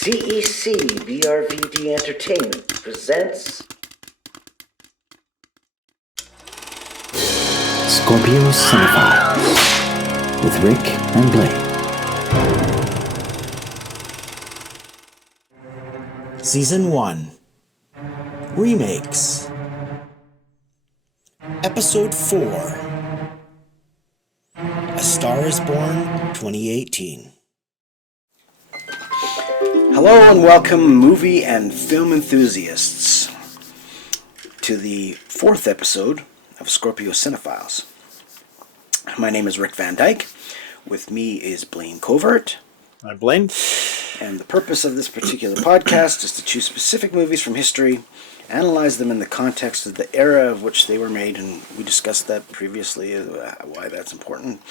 CEC BRVD Entertainment presents Scorpio Cinephiles with Rick and Blaine. Season 1 Remakes Episode 4 A Star is Born 2018. Hello and welcome, movie and film enthusiasts, to the 4th episode of Scorpio Cinephiles. My name is Rick Van Dyke. With me is Blaine Covert. I'm Blaine. And the purpose of this particular podcast is to choose specific movies from history, analyze them in the context of the era of which they were made, and we discussed that previously, why that's important.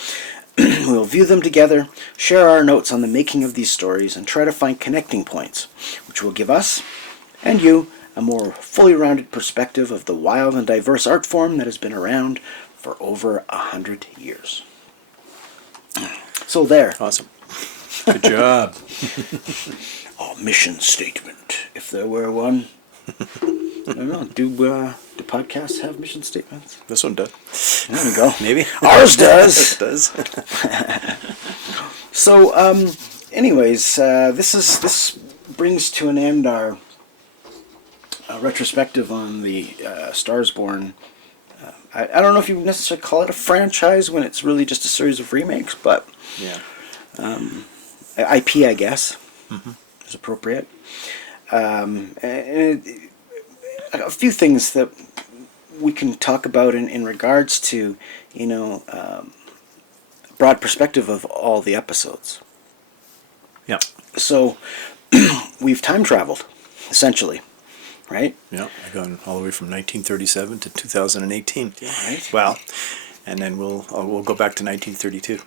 We'll view them together, share our notes on the making of these stories, and try to find connecting points, which will give us, and you, a more fully rounded perspective of the wild and diverse art form that has been around for over 100 years. So there. Awesome. Good job. Mission statement, if there were one. I don't know. Do podcasts have mission statements? This one does. There we go. Maybe. Ours does. It does. So, anyways, this brings to an end our retrospective on the Stars Born. I don't know if you necessarily call it a franchise when it's really just a series of remakes, but Yeah. IP, I guess, is appropriate. And a few things that we can talk about in regards to, broad perspective of all the episodes. Yeah. So, we've time traveled, essentially, right? Yeah. I've gone all the way from 1937 to 2018. Yeah, right. Well, and then we'll go back to 1932.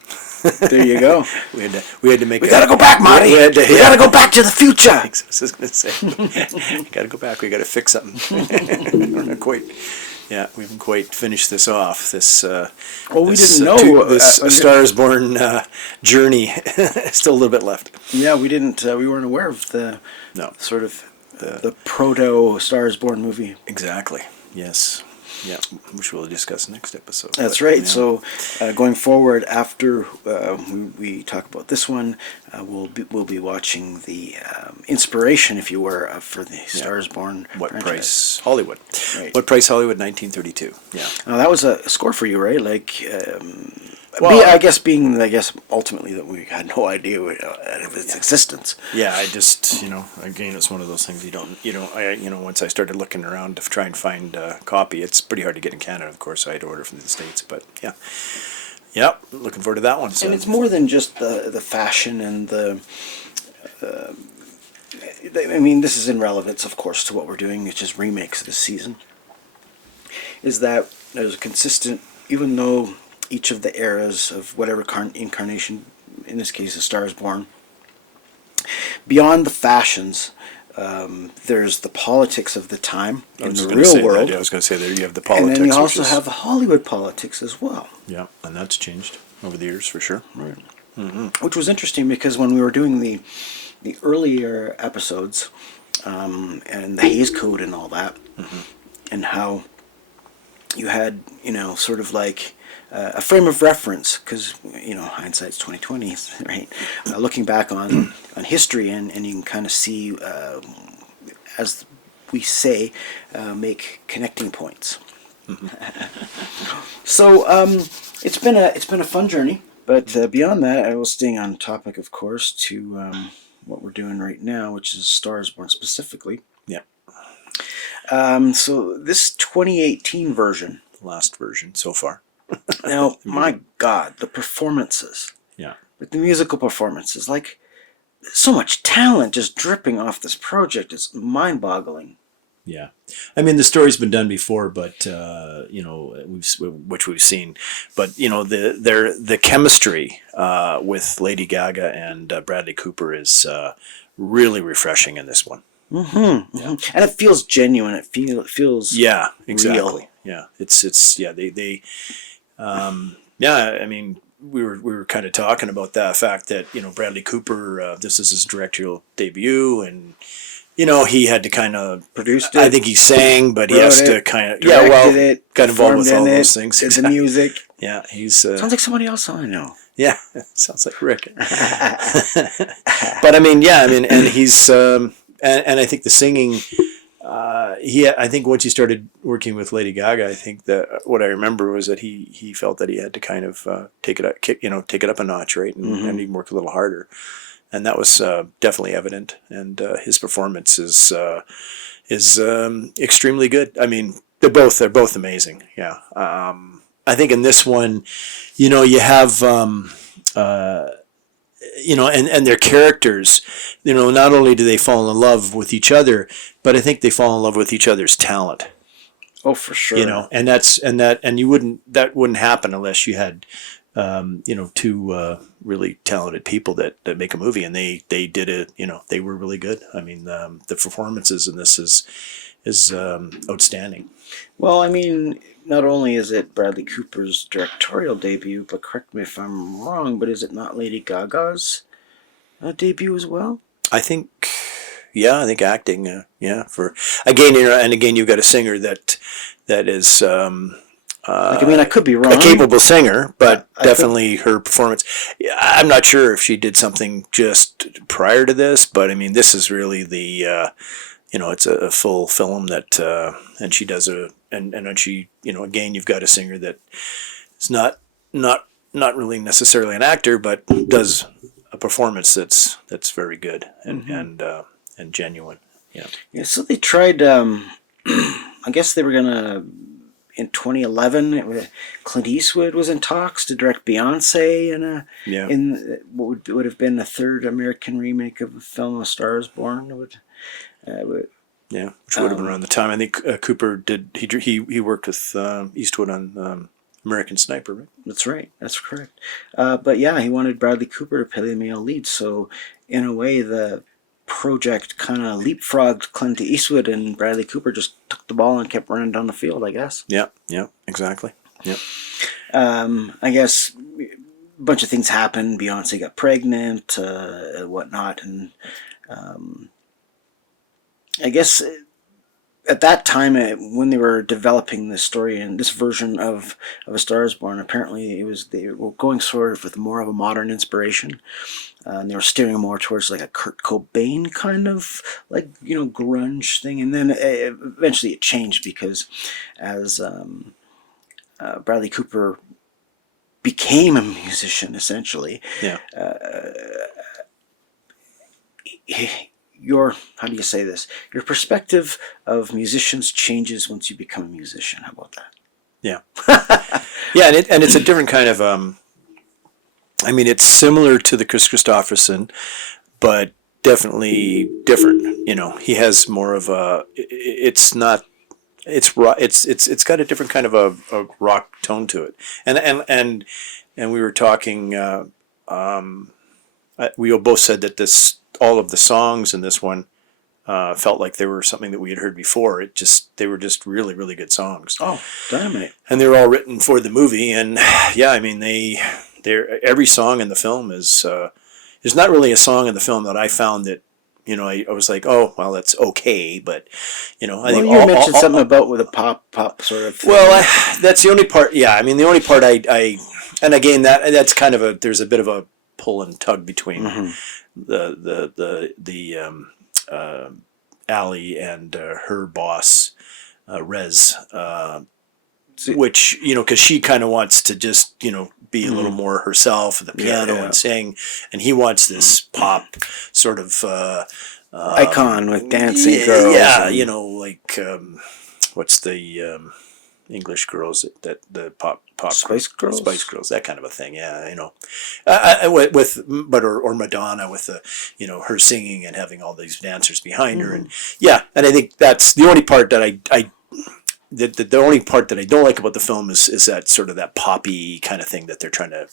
There you go. We had to make. We gotta go back, Marty. We gotta go back to the future. I was going to say, we gotta go back. We gotta fix something. We're not quite. Yeah, we haven't quite finished this off. This. We didn't know this Stars Born journey. Still a little bit left. Yeah, we didn't. We weren't aware of the sort of the proto Stars Born movie. Exactly. Yes. Yeah, which we'll discuss next episode. That's right. Yeah. So, going forward, after we talk about this one, we'll be watching the inspiration, if you were, for the Stars Born. What franchise. Price Hollywood? Right. What Price Hollywood? 1932. Yeah. Now, that was a score for you, right? Like, Well, I guess ultimately that we had no idea of its existence. Yeah, I just again, it's one of those things once I started looking around to try and find a copy, it's pretty hard to get in Canada. Of course, I had to order from the States, but yeah. Yep, looking forward to that one. So. And it's more than just the fashion and the. This is in relevance, of course, to what we're doing, which is remakes this season. Is that there's a consistent, even though each of the eras of whatever incarnation, in this case, A Star is Born, beyond the fashions, there's the politics of the time in the real world. I was going to say there you have the politics. And then you also have the Hollywood politics as well. Yeah, and that's changed over the years for sure. Right. Which was interesting because when we were doing the earlier episodes and the Hays Code and all that, and how you had sort of like a frame of reference, because hindsight's 20/20, right? Looking back on history, and you can kind of see, as we say, make connecting points. So it's been a fun journey. But beyond that, I was staying on topic, of course, to what we're doing right now, which is Stars Born specifically. Yeah. So this 2018 version. Last version so far. Now, my God, the performances. Yeah. The musical performances. Like, so much talent just dripping off this project. It's mind-boggling. Yeah, I mean the story's been done before, but which we've seen, but the chemistry with Lady Gaga and Bradley Cooper is really refreshing in this one. Mm-hmm. Yeah. And it feels genuine. It feels exactly. real. Yeah, it's they I mean we were kind of talking about that fact that Bradley Cooper, this is his directorial debut, and he had to kind of Produced it. I think he sang, but he wrote has to it, kind of directed it, got involved with all performed in those it, things. did the music. Yeah, he's Sounds like somebody else I know. yeah, sounds like Rick. But and he's and I think the singing. I think once he started working with Lady Gaga, I think that what I remember was that he felt that he had to kind of take it up a notch, right, and even work a little harder, and that was definitely evident. And his performance is extremely good. I mean, they're both amazing. Yeah, I think in this one, you have. And their characters, not only do they fall in love with each other, but I think they fall in love with each other's talent. Oh, for sure. And that wouldn't happen unless you had, two really talented people that make a movie, and they did it. They were really good. I mean, the performances in this is outstanding. Well, I mean, not only is it Bradley Cooper's directorial debut, but correct me if I'm wrong, but is it not Lady Gaga's debut as well? I think acting. For again, you've got a singer that is. I could be wrong. A capable singer, but definitely her performance. I'm not sure if she did something just prior to this, but I mean, this is really the. It's a full film that, and she does and then she, again, you've got a singer that is not really necessarily an actor, but does a performance that's very good and genuine. Yeah. Yeah. So they tried. I guess they were gonna. In 2011, Clint Eastwood was in talks to direct Beyonce in what would have been a third American remake of a film, A Star Is Born. Which would have been around the time. I think Cooper did. He worked with Eastwood on American Sniper, right? That's right. That's correct. But yeah, he wanted Bradley Cooper to play the male lead. So in a way, the project kind of leapfrogged Clint Eastwood, and Bradley Cooper just took the ball and kept running down the field, I guess. Yeah, exactly. Yeah. I guess a bunch of things happened. Beyonce got pregnant, and whatnot, and I guess at that time, when they were developing this story and this version of A Star Is Born, apparently they were going sort of with more of a modern inspiration. And they were steering more towards like a Kurt Cobain kind of grunge thing. And then eventually it changed because as Bradley Cooper became a musician, essentially, how do you say this? Your perspective of musicians changes once you become a musician. How about that? Yeah. Yeah, and it's a different kind of it's similar to the Chris Christopherson, but definitely different. He has more of a it's got a different kind of a rock tone to it. And we were talking we both said that all of the songs in this one felt like they were something that we had heard before. They were just really, really good songs. Oh, dynamite! And they were all written for the movie, and every song in the film is. There's not really a song in the film that I found that I was like, oh well, that's okay, but I think you mentioned something about with a pop sort of thing. Well, that's the only part. Yeah, I mean the only part I and again that's kind of there's a bit of a pull and tug between the Allie and her boss, Rez, which because she kind of wants to just be a little more herself at the piano and sing, and he wants this pop sort of icon with dancing girls. Yeah, what's the English girls that the pop Spice Girls, that kind of a thing. Yeah, or Madonna with the her singing and having all these dancers behind her, and I think that's the only part that I the only part that I don't like about the film is that sort of that poppy kind of thing that they're trying to,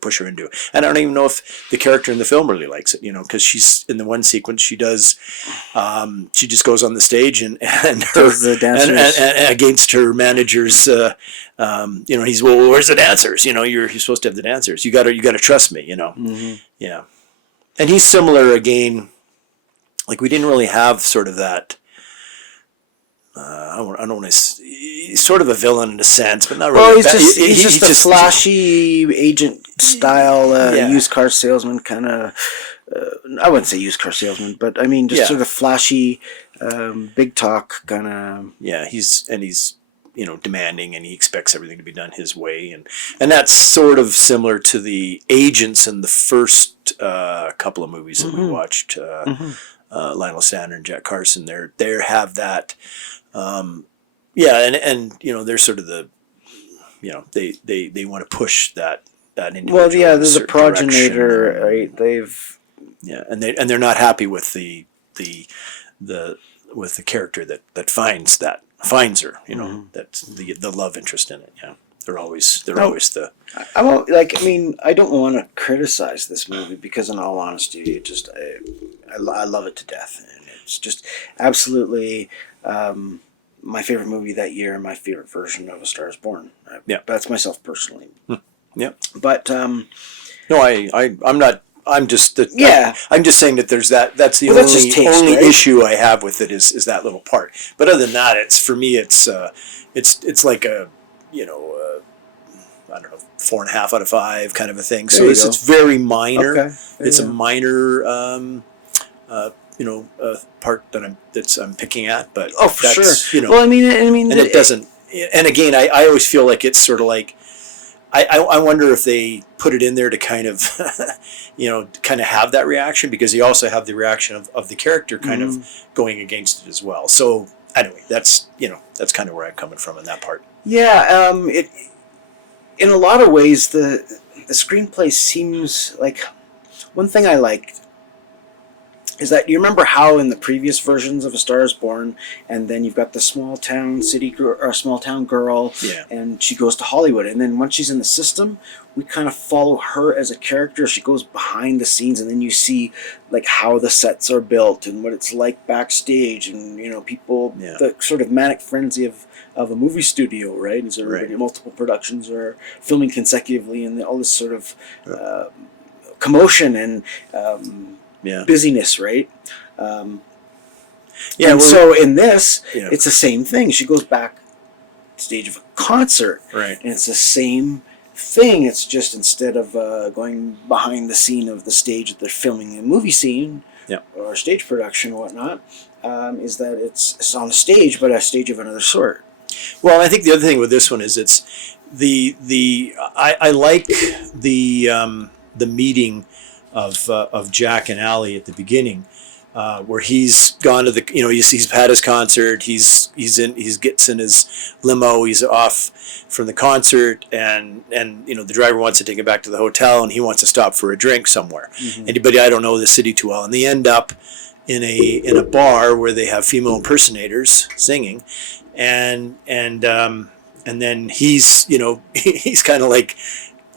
push her into. And I don't even know if the character in the film really likes it, because she's in the one sequence she does, she just goes on the stage and Does the dancers. and against her manager's, he's, well, where's the dancers? You're supposed to have the dancers. You gotta trust me, Yeah. And he's similar again. Like, we didn't really have sort of that. I don't want to. He's sort of a villain in a sense, but not really. Well, he's just a flashy agent style used car salesman kind of. I wouldn't say used car salesman, but I mean just sort of flashy, big talk kind of. Yeah, he's demanding, and he expects everything to be done his way, and that's sort of similar to the agents in the first couple of movies that we watched. Lionel Stander and Jack Carson. They have that. And they're sort of the, they want to push that individual. Well, yeah, there's a progenitor, right? And they're not happy with the character that finds her. That's the love interest in it. Yeah, they're always the. I won't I don't want to criticize this movie because, in all honesty, I love it to death, and it's just absolutely. My favorite movie that year and my favorite version of A Star Is Born. That's myself personally. Yeah. But no, I'm not. I'm just I'm just saying that there's that. That's the only right? issue I have with it is that little part. But other than that, it's like a I don't know, 4.5 out of 5 kind of a thing. So it's very minor. Okay. It's a minor. Part that I'm picking at, but for sure. Well, I mean, and it doesn't. And again, I always feel like it's sort of like, I wonder if they put it in there to kind of, kind of have that reaction, because you also have the reaction of the character kind of going against it as well. So anyway, that's kind of where I'm coming from in that part. Yeah, in a lot of ways, the screenplay seems like one thing I liked. Is that you remember how in the previous versions of A Star Is Born, and then you've got the small town girl, and she goes to Hollywood, and then once she's in the system, we kind of follow her as a character. She goes behind the scenes, and then you see like how the sets are built and what it's like backstage, and people, the sort of manic frenzy of a movie studio, right? Is everybody multiple productions are filming consecutively, and all this sort of commotion and. Busyness, right? So in this, it's the same thing. She goes back stage of a concert, right? And it's the same thing. It's just instead of going behind the scene of the stage that they're filming a movie scene or a stage production or whatnot, is that it's on a stage, but a stage of another sort. Well, I think the other thing with this one is it's I like the meeting of Jack and Allie at the beginning, where he's gone to the he's had his concert, he gets in his limo, he's off from the concert, and the driver wants to take him back to the hotel, and he wants to stop for a drink somewhere. Anybody, I don't know the city too well, and they end up in a bar where they have female impersonators singing, and then he's he's kind of like.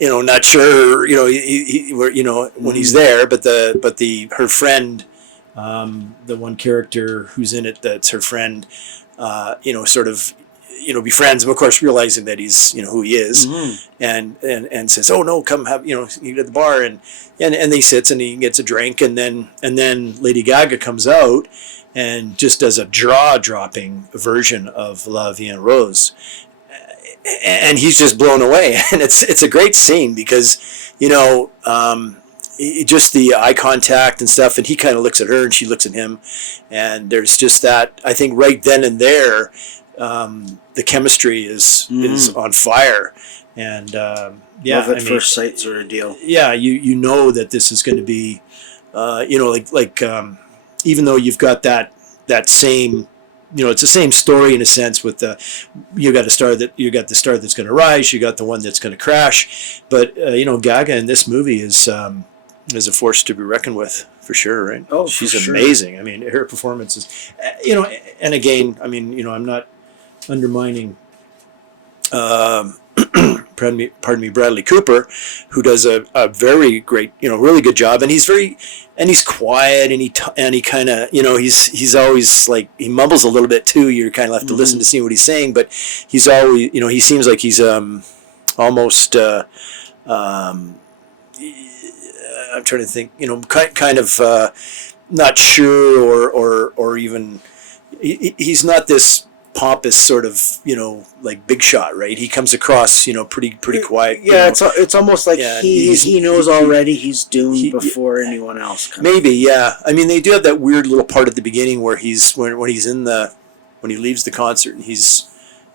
Not sure, when he's there, but her friend, the one character who's in it, that's her friend, sort of, befriends him, of course, realizing that he's, who he is, and says, oh no, come have, you at the bar, and he sits and he gets a drink, and then Lady Gaga comes out and just does a jaw-dropping version of La Vie en Rose. And he's just blown away, and it's a great scene because, just the eye contact and stuff, and he kind of looks at her and she looks at him, and there's just that. I think right then and there, the chemistry is on fire, and love at first sight sort of deal. Yeah, you know that this is going to be, even though you've got that same. It's the same story in a sense. With you got the star that's going to rise, you got the one that's going to crash. But Gaga in this movie is a force to be reckoned with for sure, right? Oh, she's for sure. Amazing. I mean, her performance is, and again, I mean, I'm not undermining pardon me, Bradley Cooper, who does a very great, really good job, and he's quiet, and he kind of, he's always like, he mumbles a little bit too. You're kind of left to listen to see what he's saying, but he's always, he seems like he's almost. I'm trying to think, kind of not sure, or even he's not this pompous sort of, like big shot, right? He comes across, pretty quiet. Yeah, it's almost like he knows already he's doomed before anyone else. Maybe, yeah. I mean, they do have that weird little part at the beginning where when he leaves the concert, and he's,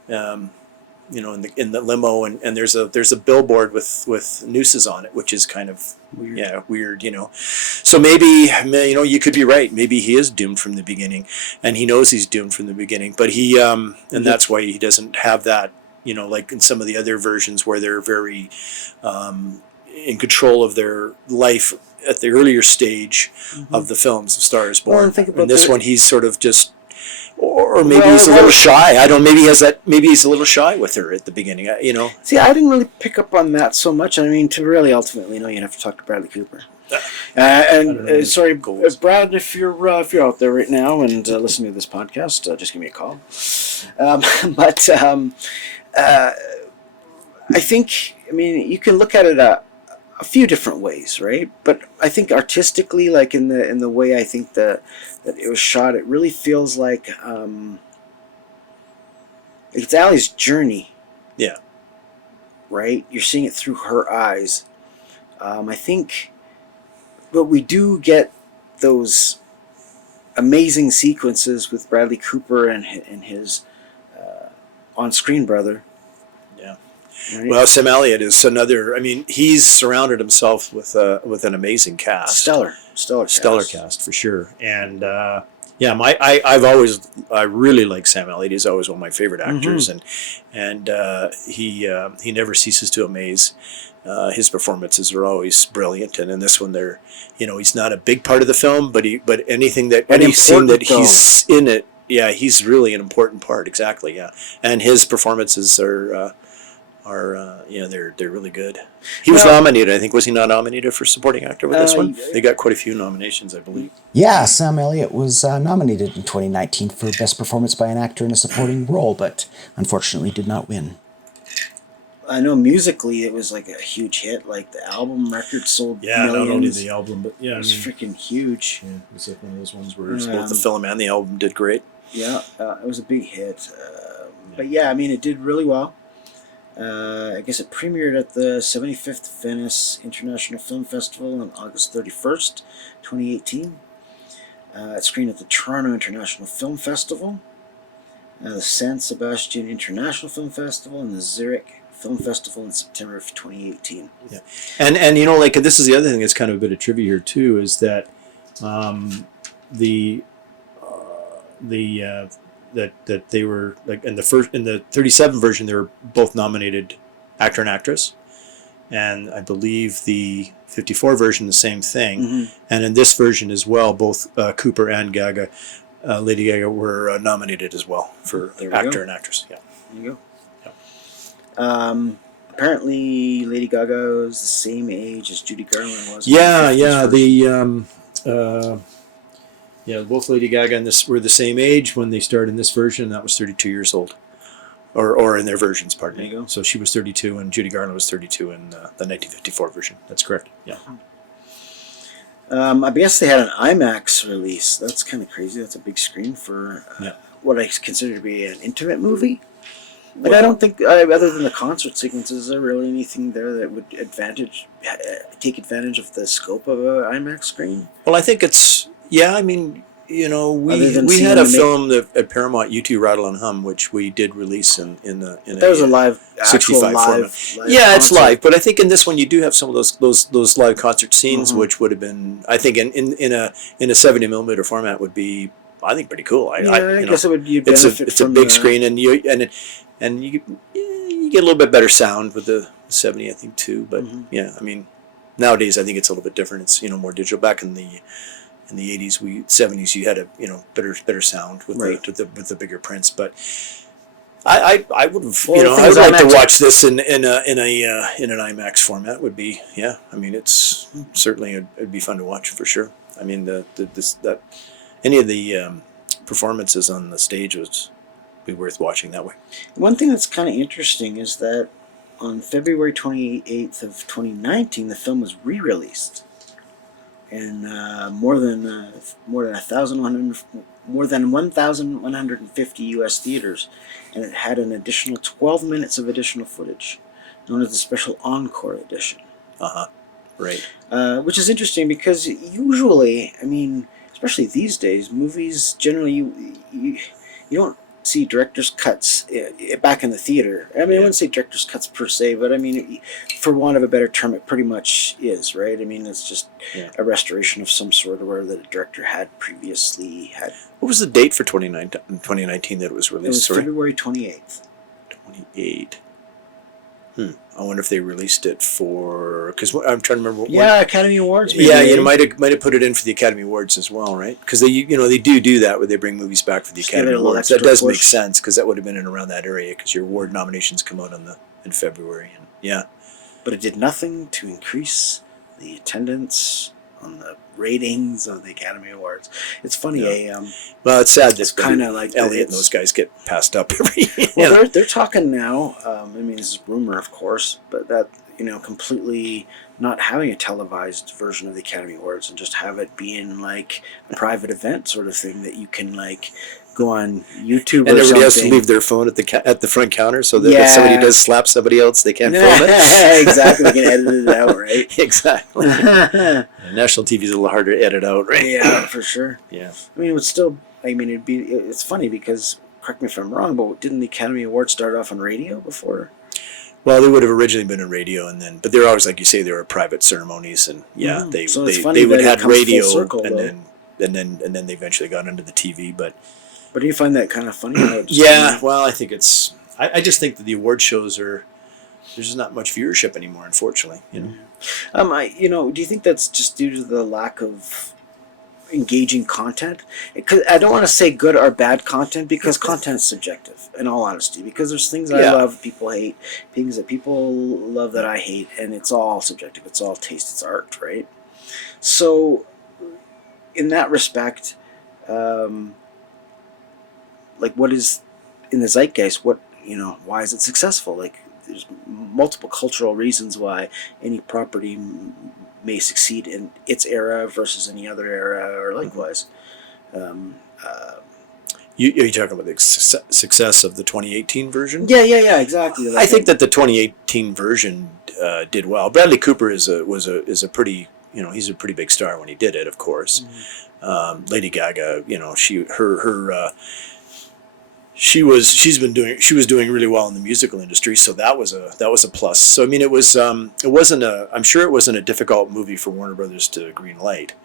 in the limo, and there's a billboard with nooses on it, which is kind of weird. So maybe, you could be right. Maybe he is doomed from the beginning, and he knows he's doomed from the beginning. But he and that's why he doesn't have that. Like in some of the other versions where they're very in control of their life at the earlier stage of the films of Star is Born. And this one, he's sort of just. Or maybe he's a little shy. I don't. Maybe he has that. Maybe he's a little shy with her at the beginning. See, I didn't really pick up on that so much. I mean, to really ultimately know, you'd have to talk to Bradley Cooper. Sorry, Brad, if you're out there right now and listening to this podcast, just give me a call. I think. I mean, you can look at it a few different ways, right? But I think artistically, like in the way I think that it was shot, it really feels like it's Allie's journey. Yeah. Right? You're seeing it through her eyes. I think, but we do get those amazing sequences with Bradley Cooper and his on-screen brother. Right. Well, Sam Elliott is another. I mean, he's surrounded himself with an amazing cast. Stellar cast for sure. And I really like Sam Elliott. He's always one of my favorite actors, and he never ceases to amaze. His performances are always brilliant, and in this one, he's not a big part of the film, but anything that any scene that he's in it, he's really an important part. Exactly, yeah. And his performances are they're really good. He was nominated. I think, was he not nominated for supporting actor with this one? They got quite a few nominations, I believe. Yeah, Sam Elliott was nominated in 2019 for Best Performance by an Actor in a Supporting Role, but unfortunately did not win. I know musically it was like a huge hit. Like the album record sold millions. Not only the album, but it was freaking huge. Yeah, it was like one of those ones where both the film and the album did great. Yeah, it was a big hit. But yeah, I mean, it did really well. I guess it premiered at the 75th Venice International Film Festival on August 31st, 2018. It screened at the Toronto International Film Festival, the San Sebastian International Film Festival, and the Zurich Film Festival in September of 2018. Yeah, and like, this is the other thing that's kind of a bit of trivia here too, is that that they were, like, in the 37 version, they were both nominated actor and actress, and I believe the 54 version the same thing, and in this version as well, both Cooper and Gaga, Lady Gaga, were nominated as well for actor and actress. Yeah, there you go. Yeah. Apparently, Lady Gaga was the same age as Judy Garland was. Both Lady Gaga and this were the same age when they starred in this version. That was 32 years old, or in their versions. Pardon me. So she was 32, and Judy Garland was 32 in the 1954 version. That's correct. Yeah. I guess they had an IMAX release. That's kind of crazy. That's a big screen for what I consider to be an intimate movie. But I don't think, other than the concert sequences, is there really anything there that would take advantage of the scope of an IMAX screen? Well, I think it's. Yeah, I mean, we had a film at Paramount, U2 Rattle and Hum, which we did release in that was a live, 65 live format. Yeah, it's live, but I think in this one you do have some of those live concert scenes, which would have been, I think, in a 70mm format would be, I think, pretty cool. I guess it would. It's a big screen, and you get a little bit better sound with the 70, I think, too. But I mean, nowadays I think it's a little bit different. It's more digital. Back in the 80s, 70s, you had a better sound with the bigger prints. But I would have, Well, the thing I is would like to IMAX watch this in an IMAX format. Would be, yeah. I mean, it's certainly it'd be fun to watch for sure. I mean, that any of the performances on the stage would be worth watching that way. One thing that's kind of interesting is that on February 28th of 2019, the film was re-released in more than 1,150 U.S. theaters, and it had an additional 12 minutes of additional footage, known as the Special Encore Edition. Right. Which is interesting because usually, I mean, especially these days, movies generally you don't see director's cuts back in the theater. I mean, I wouldn't say director's cuts per se, but I mean, for want of a better term, it pretty much is, right? I mean, it's just a restoration of some sort of where the director had previously had. What was the date for 2019 that it was released? It was February 28th. 28. I wonder if they released it for, because I'm trying to remember. Academy Awards. Maybe. Yeah, you might have put it in for the Academy Awards as well, right? Because they do that where they bring movies back for the Academy Awards. That does make sense because that would have been in around that area because your award nominations come out in February, and But it did nothing to increase the attendance on the ratings of the Academy Awards. It's funny, well, it's sad. It's kind of like Elliott and those guys get passed up every. Well, they're talking now. I mean, this is rumor, of course, but that completely not having a televised version of the Academy Awards and just have it being like a private event sort of thing that you can like go on YouTube. And or everybody has to something. leave their phone at the front counter so that if somebody does slap somebody else, they can't film it. Exactly, they can edit it out, right? Exactly. National TV is a little harder to edit out, right? Yeah, for sure. Yeah. I mean, it would still. I mean, it's funny because correct me if I'm wrong, but didn't the Academy Awards start off on radio before? Well, they would have originally been on radio, but they're always, like you say, they were private ceremonies, and they would have had radio, and then they eventually got into the TV. But do you find that kind of funny? Well, I think it's. I just think that the award shows there's just not much viewership anymore, unfortunately. Do you think that's just due to the lack of engaging content? Because I don't want to say good or bad content because content is subjective, in all honesty. Because there's things I love, people hate, things that people love that I hate, and it's all subjective. It's all taste. It's art, right? So, in that respect, like what is in the zeitgeist? Why is it successful? Like, there's multiple cultural reasons why any property may succeed in its era versus any other era, or likewise. Are you talking about the success of the 2018 version? Yeah, exactly. I think that the 2018 version did well. Bradley Cooper is a pretty he's a pretty big star when he did it, of course. Mm-hmm. Lady Gaga, she was doing really well in the musical industry, so that was a plus. So I mean, I'm sure it wasn't a difficult movie for Warner Brothers to green light.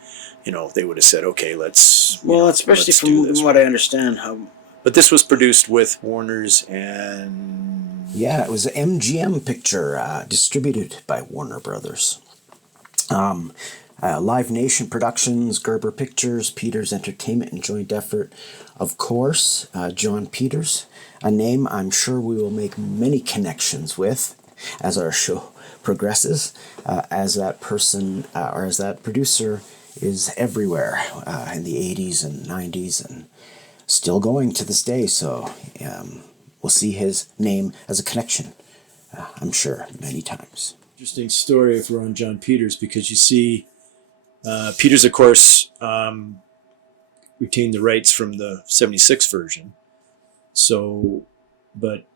They would have said, okay, especially from what I understand, But this was produced with Warner's and... Yeah, it was an MGM picture distributed by Warner Brothers. Live Nation Productions, Gerber Pictures, Peters Entertainment, and joint effort, of course, John Peters, a name I'm sure we will make many connections with as our show progresses, as that person, or as that producer is everywhere in the 80s and 90s and still going to this day, so we'll see his name as a connection, I'm sure, many times. Interesting story if we're on John Peters, because you see Peters, of course, retained the rights from the 76 version. So, but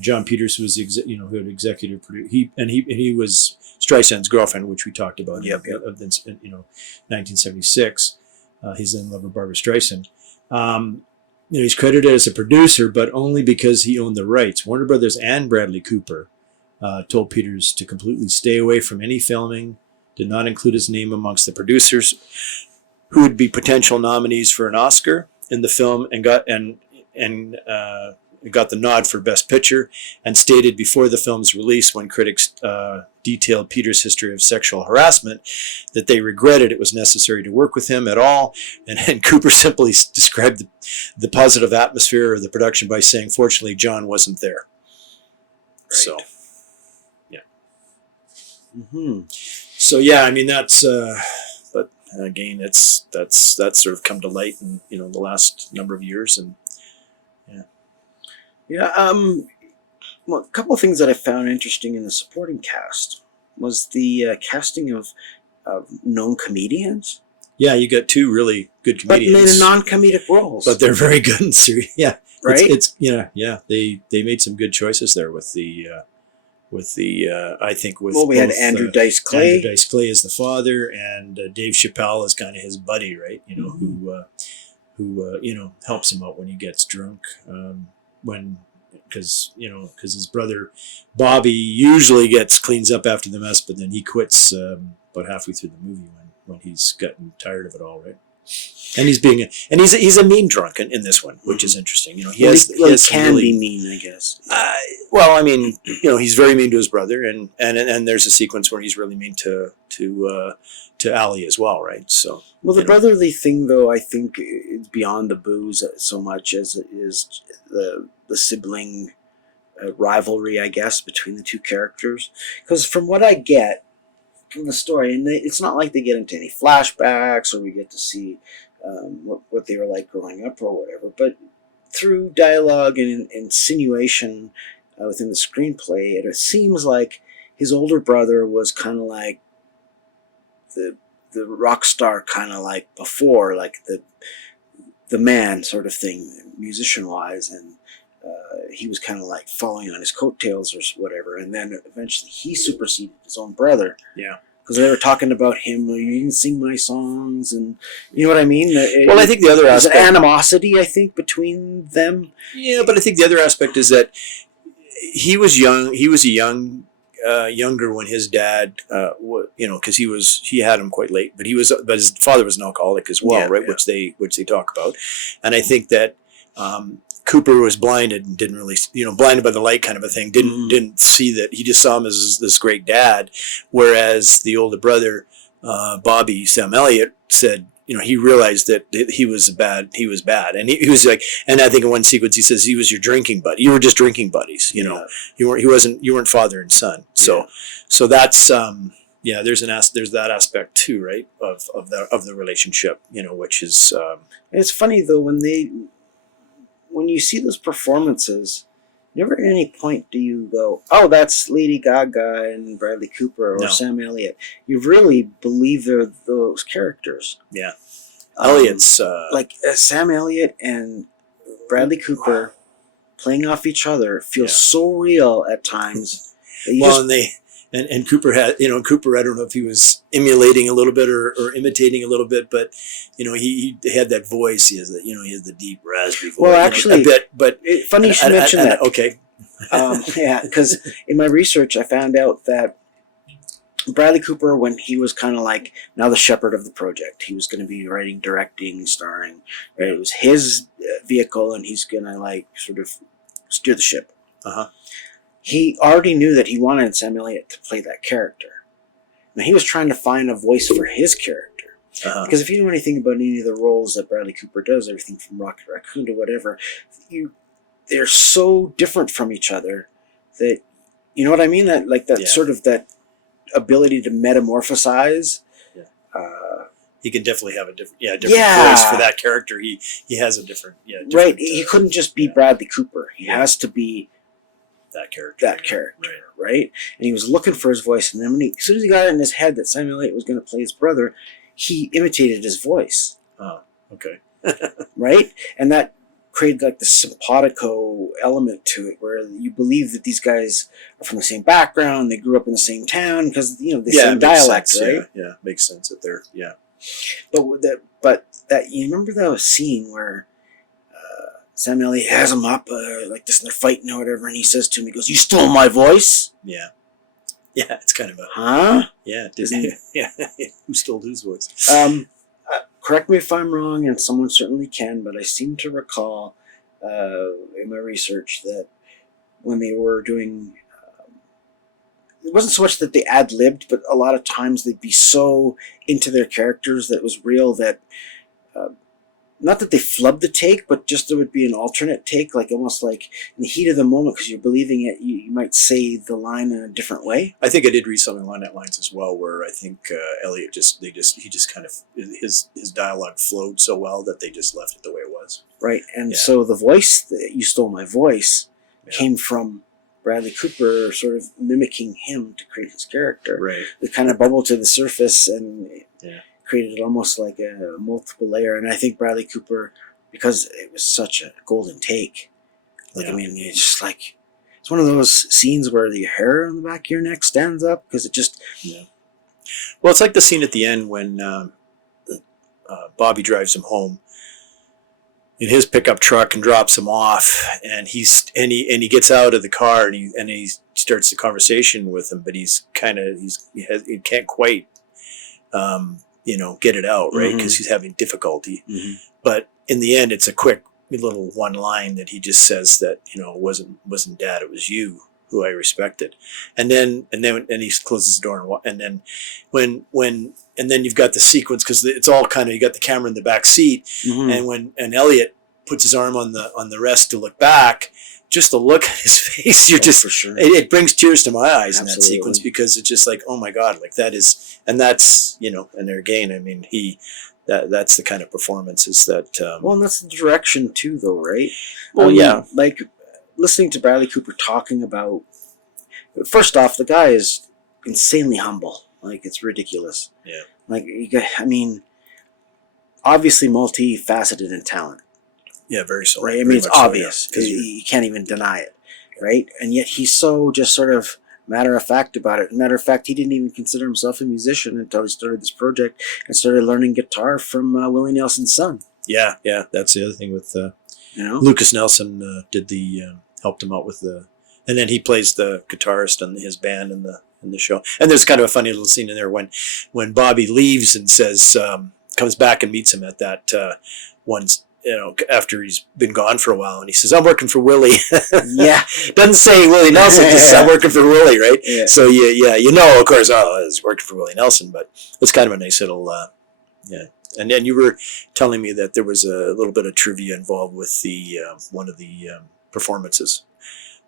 John Peters was who had executive produced. He was Streisand's girlfriend, which we talked about. Yep. 1976. His then lover Barbara Streisand. He's credited as a producer, but only because he owned the rights. Warner Brothers and Bradley Cooper told Peters to completely stay away from any filming. Did not include his name amongst the producers who would be potential nominees for an Oscar in the film, and got the nod for Best Picture, and stated before the film's release, when critics detailed Peter's history of sexual harassment, that they regretted it was necessary to work with him at all. And Cooper simply described the positive atmosphere of the production by saying, "Fortunately, John wasn't there." Right. So, yeah. Mm-hmm. So yeah, I mean that's. But again, that's sort of come to light in the last number of years, and yeah. Well, a couple of things that I found interesting in the supporting cast was the casting of known comedians. Yeah, you got two really good comedians, but in non-comedic roles. But they're very good in serious. Yeah, right. It's they made some good choices there with the I think with we had Andrew Dice Clay. Andrew Dice Clay as the father, and Dave Chappelle is kind of his buddy, right? Who helps him out when he gets drunk. Because his brother Bobby usually cleans up after the mess, but then he quits about halfway through the movie when he's gotten tired of it all, right? And he's a mean drunk in this one, which is interesting. He can be mean, I guess. Well, I mean, he's very mean to his brother, and there's a sequence where he's really mean to Allie as well, right? So, well, the brotherly thing, though, I think is beyond the booze so much as it is the sibling rivalry, I guess, between the two characters. Because from what I get from the story, and it's not like they get into any flashbacks or we get to see what they were like growing up or whatever, but through dialogue and insinuation within the screenplay, it seems like his older brother was kind of like the rock star, kind of like before, like the man sort of thing, musician wise, and he was kind of like following on his coattails or whatever, and then eventually he superseded his own brother. Yeah. Because they were talking about him, you can sing my songs, and you know what I mean? I think the other aspect... There's an animosity, I think, between them. Yeah, but I think the other aspect is that he was young. He was younger when his dad, because he had him quite late, but his father was an alcoholic as well, right? Yeah. Which they talk about, and I think that Cooper was blinded and didn't really, blinded by the light kind of a thing. Didn't see that. He just saw him as this great dad, whereas the older brother, Bobby, Sam Elliott, said, he realized that he was bad, and he was like, and I think in one sequence he says he was your drinking buddy. You were just drinking buddies, Yeah. You weren't father and son. So that's there's that aspect too, right? Of the relationship, which is. It's funny though when you see those performances, never at any point do you go, "Oh, that's Lady Gaga and Bradley Cooper or Sam Elliott." You really believe they're those characters. Yeah, Elliott's like Sam Elliott and Bradley Cooper playing off each other feels so real at times. And Cooper had, Cooper, I don't know if he was emulating a little bit or imitating a little bit, but, he had that voice. He has the deep raspy voice. Well, actually, a bit, but funny you should mention that. Okay. Yeah, because in my research, I found out that Bradley Cooper, when he was kind of like now the shepherd of the project, he was going to be writing, directing, starring, right? It was his vehicle, and he's going to like sort of steer the ship. He already knew that he wanted Sam Elliott to play that character. Now, he was trying to find a voice for his character. Because if you know anything about any of the roles that Bradley Cooper does, everything from Rocket Raccoon to whatever, they're so different from each other that, you know what I mean? Sort of that ability to metamorphosize. Yeah. He can definitely have a different voice for that character. He has a different right. He couldn't just be Bradley Cooper. He has to be that character, right? And he was looking for his voice, and then as soon as he got it in his head that Sam Elliott was going to play his brother, he imitated his voice. Oh, okay. Right? And that created like the simpatico element to it, where you believe that these guys are from the same background, they grew up in the same town, because the same dialect, sense, right? Yeah, makes sense that they're But that you remember that scene where Sam Elliott has him up like this, and they're fighting or whatever, and he says to him, he goes, "You stole my voice?" Yeah, it's kind of a Yeah, who stole whose voice? Correct me if I'm wrong, and someone certainly can, but I seem to recall in my research that when they were doing, it wasn't so much that they ad-libbed, but a lot of times they'd be so into their characters that it was real that, not that they flubbed the take, but just there would be an alternate take, like almost like in the heat of the moment, because you're believing it, you might say the line in a different way. I think I did read something along that lines as well, where I think Elliott he just kind of his dialogue flowed so well that they just left it the way it was. Right, and Yeah. so the voice that You Stole My Voice Yeah. came from Bradley Cooper sort of mimicking him to create his character. Right. It kind of bubbled to the surface and Yeah. created almost like a multiple layer. And I think Bradley Cooper, because it was such a golden take, like, Yeah. I mean, it's just like, it's one of those scenes where the hair on the back of your neck stands up because it just... Yeah. Well, it's like the scene at the end when Bobby drives him home in his pickup truck and drops him off, and he gets out of the car and he starts the conversation with him, but he can't quite get it out, right, because he's having difficulty. Mm-hmm. But in the end, it's a quick little one line that he just says that it wasn't Dad, it was you who I respected, and then he closes the door and then then you've got the sequence because it's all kind of, you got the camera in the back seat, Mm-hmm. and Elliott puts his arm on the rest to look back, just the look at his face, For sure. it brings tears to my eyes in that Absolutely. sequence, because it's just like, oh my God, like that's and there again, I mean, that's the kind of performances that Well, and that's the direction too, though, right? Well, I mean, yeah. like listening to Bradley Cooper talking about. First off, the guy is insanely humble. Like, it's ridiculous. Yeah. Like, I mean, obviously multifaceted in talent, yeah, very so, right? I very mean, it's much so, obvious yeah, 'cause you can't even deny it, right? And yet he's so just sort of matter of fact about it. Matter of fact, he didn't even consider himself a musician until he started this project and started learning guitar from Willie Nelson's son. yeah, that's the other thing with You know, Lucas Nelson helped him out with and then he plays the guitarist in his band in the show. And there's kind of a funny little scene in there when Bobby leaves and says, comes back and meets him at that once, after he's been gone for a while, and he says, I'm working for Willie. Yeah. Doesn't say Willie Nelson, just I'm working for Willie, right? Yeah. So of course, he's working for Willie Nelson, but it's kind of a nice little, yeah. And then you were telling me that there was a little bit of trivia involved with the one of the performances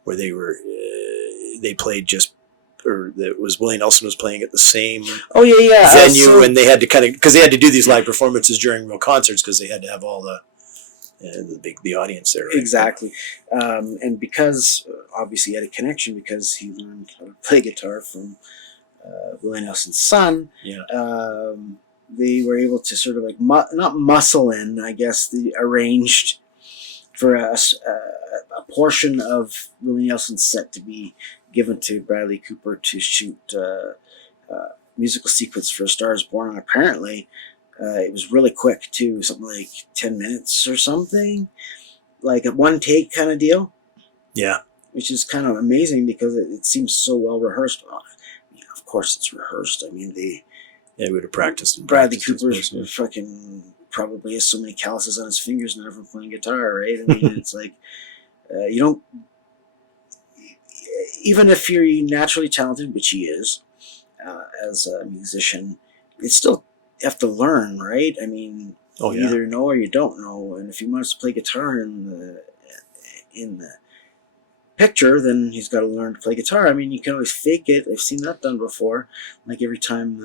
where they played it was Willie Nelson was playing at the same Oh yeah. venue, and they had to because they had to do these live performances during real concerts because they had to have all the audience there. Right? Exactly, and because obviously he had a connection because he learned how to play guitar from Willie Nelson's son. Yeah. They were able to sort of like not muscle in, I guess, the arranged for a portion of Willie Nelson's set to be given to Bradley Cooper to shoot musical sequence for A Star Is Born, and apparently it was really quick too, something like 10 minutes or something, like a one take kind of deal. Yeah. Which is kind of amazing because it seems so well rehearsed. Well, of course it's rehearsed. I mean, They would have practiced. Bradley Cooper's fucking probably has so many calluses on his fingers now from playing guitar, right? I mean, it's like you don't. Even if you're naturally talented, which he is, as a musician, it's still you have to learn, right? I mean, you either know or you don't know. And if he wants to play guitar in the picture, then he's got to learn to play guitar. I mean, you can always fake it. I've seen that done before. Like every time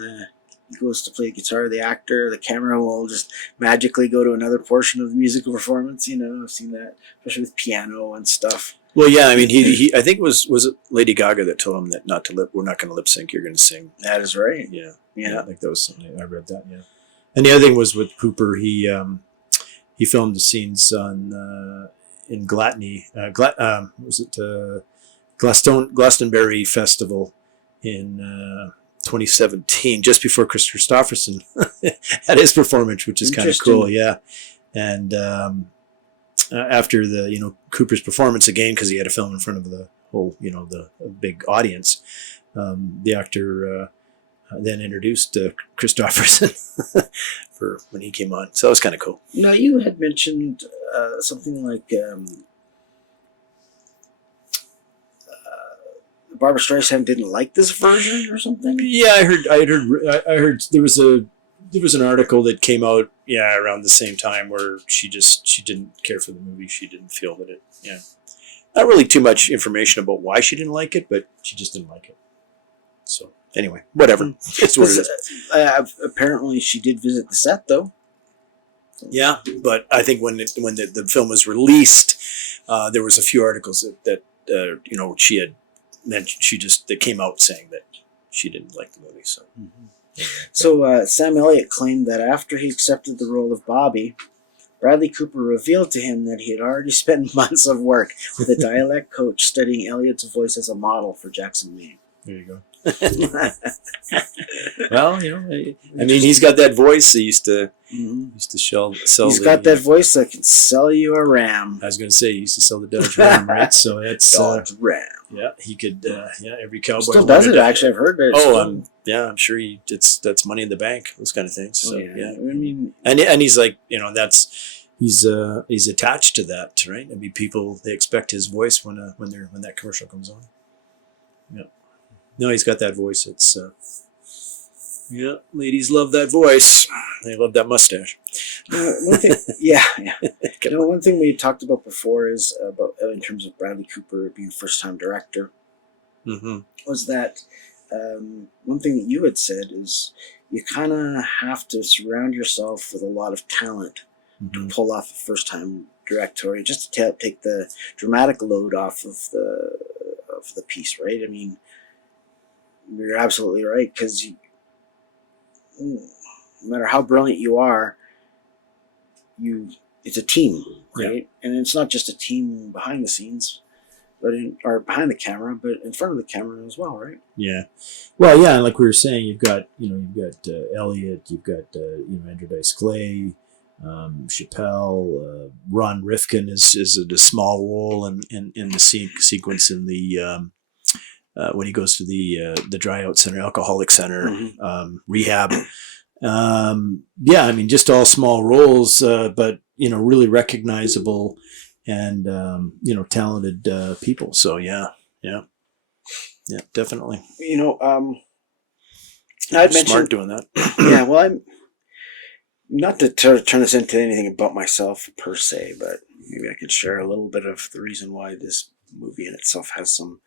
he goes to play guitar, the camera will just magically go to another portion of the musical performance. I've seen that, especially with piano and stuff. Well, yeah, I mean, he I think was it Lady Gaga that told him that we're not going to lip sync, you're going to sing. That is right. Yeah. Yeah. I think that was something, I read that, yeah. And the other thing was with Cooper, he filmed the scenes in Gluttony, Glastonbury Festival in 2017, just before Chris Christopherson had his performance, which is kind of cool, yeah. And after the Cooper's performance again, because he had to film in front of the whole the big audience, the actor then introduced Christopherson for when he came on. So it was kind of cool. Now, you had mentioned something like Barbara Streisand didn't like this version or something. Yeah, I heard there was an article that came out around the same time where she didn't care for the movie. She didn't feel that it not really too much information about why she didn't like it, but she just didn't like it. So anyway, whatever. It's what it is. Apparently, she did visit the set, though. Yeah, but I think when the film was released, there was a few articles that she had mentioned. They came out saying that she didn't like the movie. So, So Sam Elliott claimed that after he accepted the role of Bobby, Bradley Cooper revealed to him that he had already spent months of work with a dialect coach studying Elliott's voice as a model for Jackson, Maine. There you go. Well, I mean, he's got that voice. He used to sell. He's got that voice that can sell you a Ram. I was going to say he used to sell the Dodge Ram, right? So it's Dodge Ram. Yeah, he could. Every cowboy Still does it. Actually, I've heard that. I'm sure that's money in the bank. Those kind of things. So yeah. I mean, and he's like, he's attached to that, right? I mean, people, they expect his voice when that commercial comes on. Yeah. No, he's got that voice. It's ladies love that voice. They love that mustache. One thing, one thing we talked about before is about in terms of Bradley Cooper being a first-time director, was that one thing that you had said is you kind of have to surround yourself with a lot of talent to pull off a first-time directorial, just to take the dramatic load off of the piece, right? I mean, you're absolutely right, because no matter how brilliant you are, it's a team, right? Yeah. And it's not just a team behind the scenes, or behind the camera, but in front of the camera as well, right? Yeah. Well, yeah, and like we were saying, you've got Elliott, you've got Andrew Dice Clay, Chappelle, Ron Rifkin is a small role in the sequence in the when he goes to the Dryout Center, Alcoholic Center, rehab. I mean, just all small roles, but really recognizable and talented people. So yeah, definitely. I'd Smart mentioned doing that. Yeah, well, I'm not to turn this into anything about myself per se, but maybe I could share a little bit of the reason why this movie in itself has some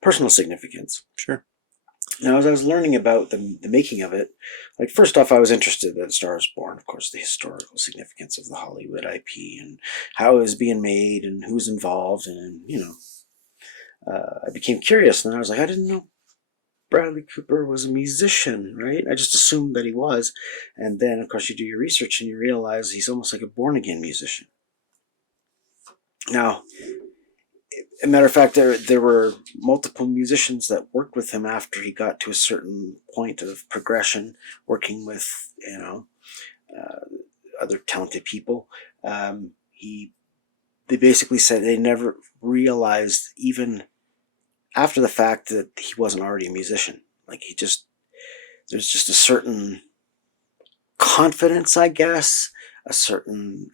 personal significance. Sure. Now, as I was learning about the making of it, like, first off, I was interested that Star is Born, of course, the historical significance of the Hollywood IP and how it was being made and who's involved, and I became curious, and I was like, I didn't know Bradley Cooper was a musician, right? I just assumed that he was, and then, of course, you do your research and you realize he's almost like a born-again musician. Now, as a matter of fact, there were multiple musicians that worked with him after he got to a certain point of progression, working with other talented people. They basically said they never realized, even after the fact, that he wasn't already a musician. Like, there's just a certain confidence, I guess, a certain.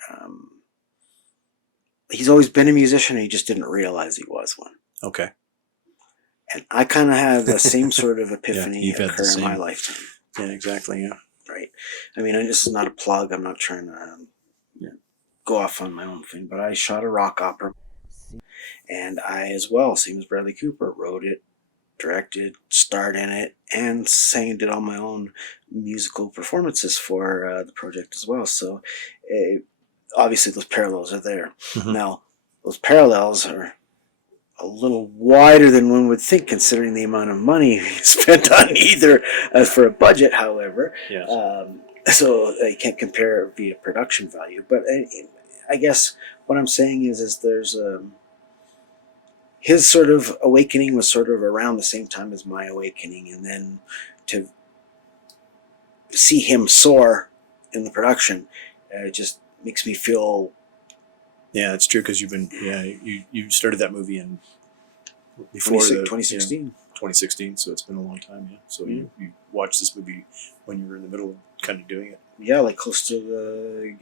He's always been a musician, and he just didn't realize he was one. Okay. And I kind of have the same sort of epiphany occur in my lifetime. Yeah, exactly, yeah. Right. I mean, this is not a plug. I'm not trying to go off on my own thing, but I shot a rock opera. And I, as well, same as Bradley Cooper, wrote it, directed, starred in it, and sang and did all my own musical performances for the project as well. So, obviously, those parallels are there. Mm-hmm. Now, those parallels are a little wider than one would think, considering the amount of money spent on either for a budget, however. Yes. So you can't compare it via production value. But I guess what I'm saying is there's his sort of awakening was sort of around the same time as my awakening, and then to see him soar in the production just makes me feel. Yeah, it's true, because you started that movie before 2016. 2016, so it's been a long time. Yeah, so you watched this movie when you were in the middle of kind of doing it. Yeah, like close to the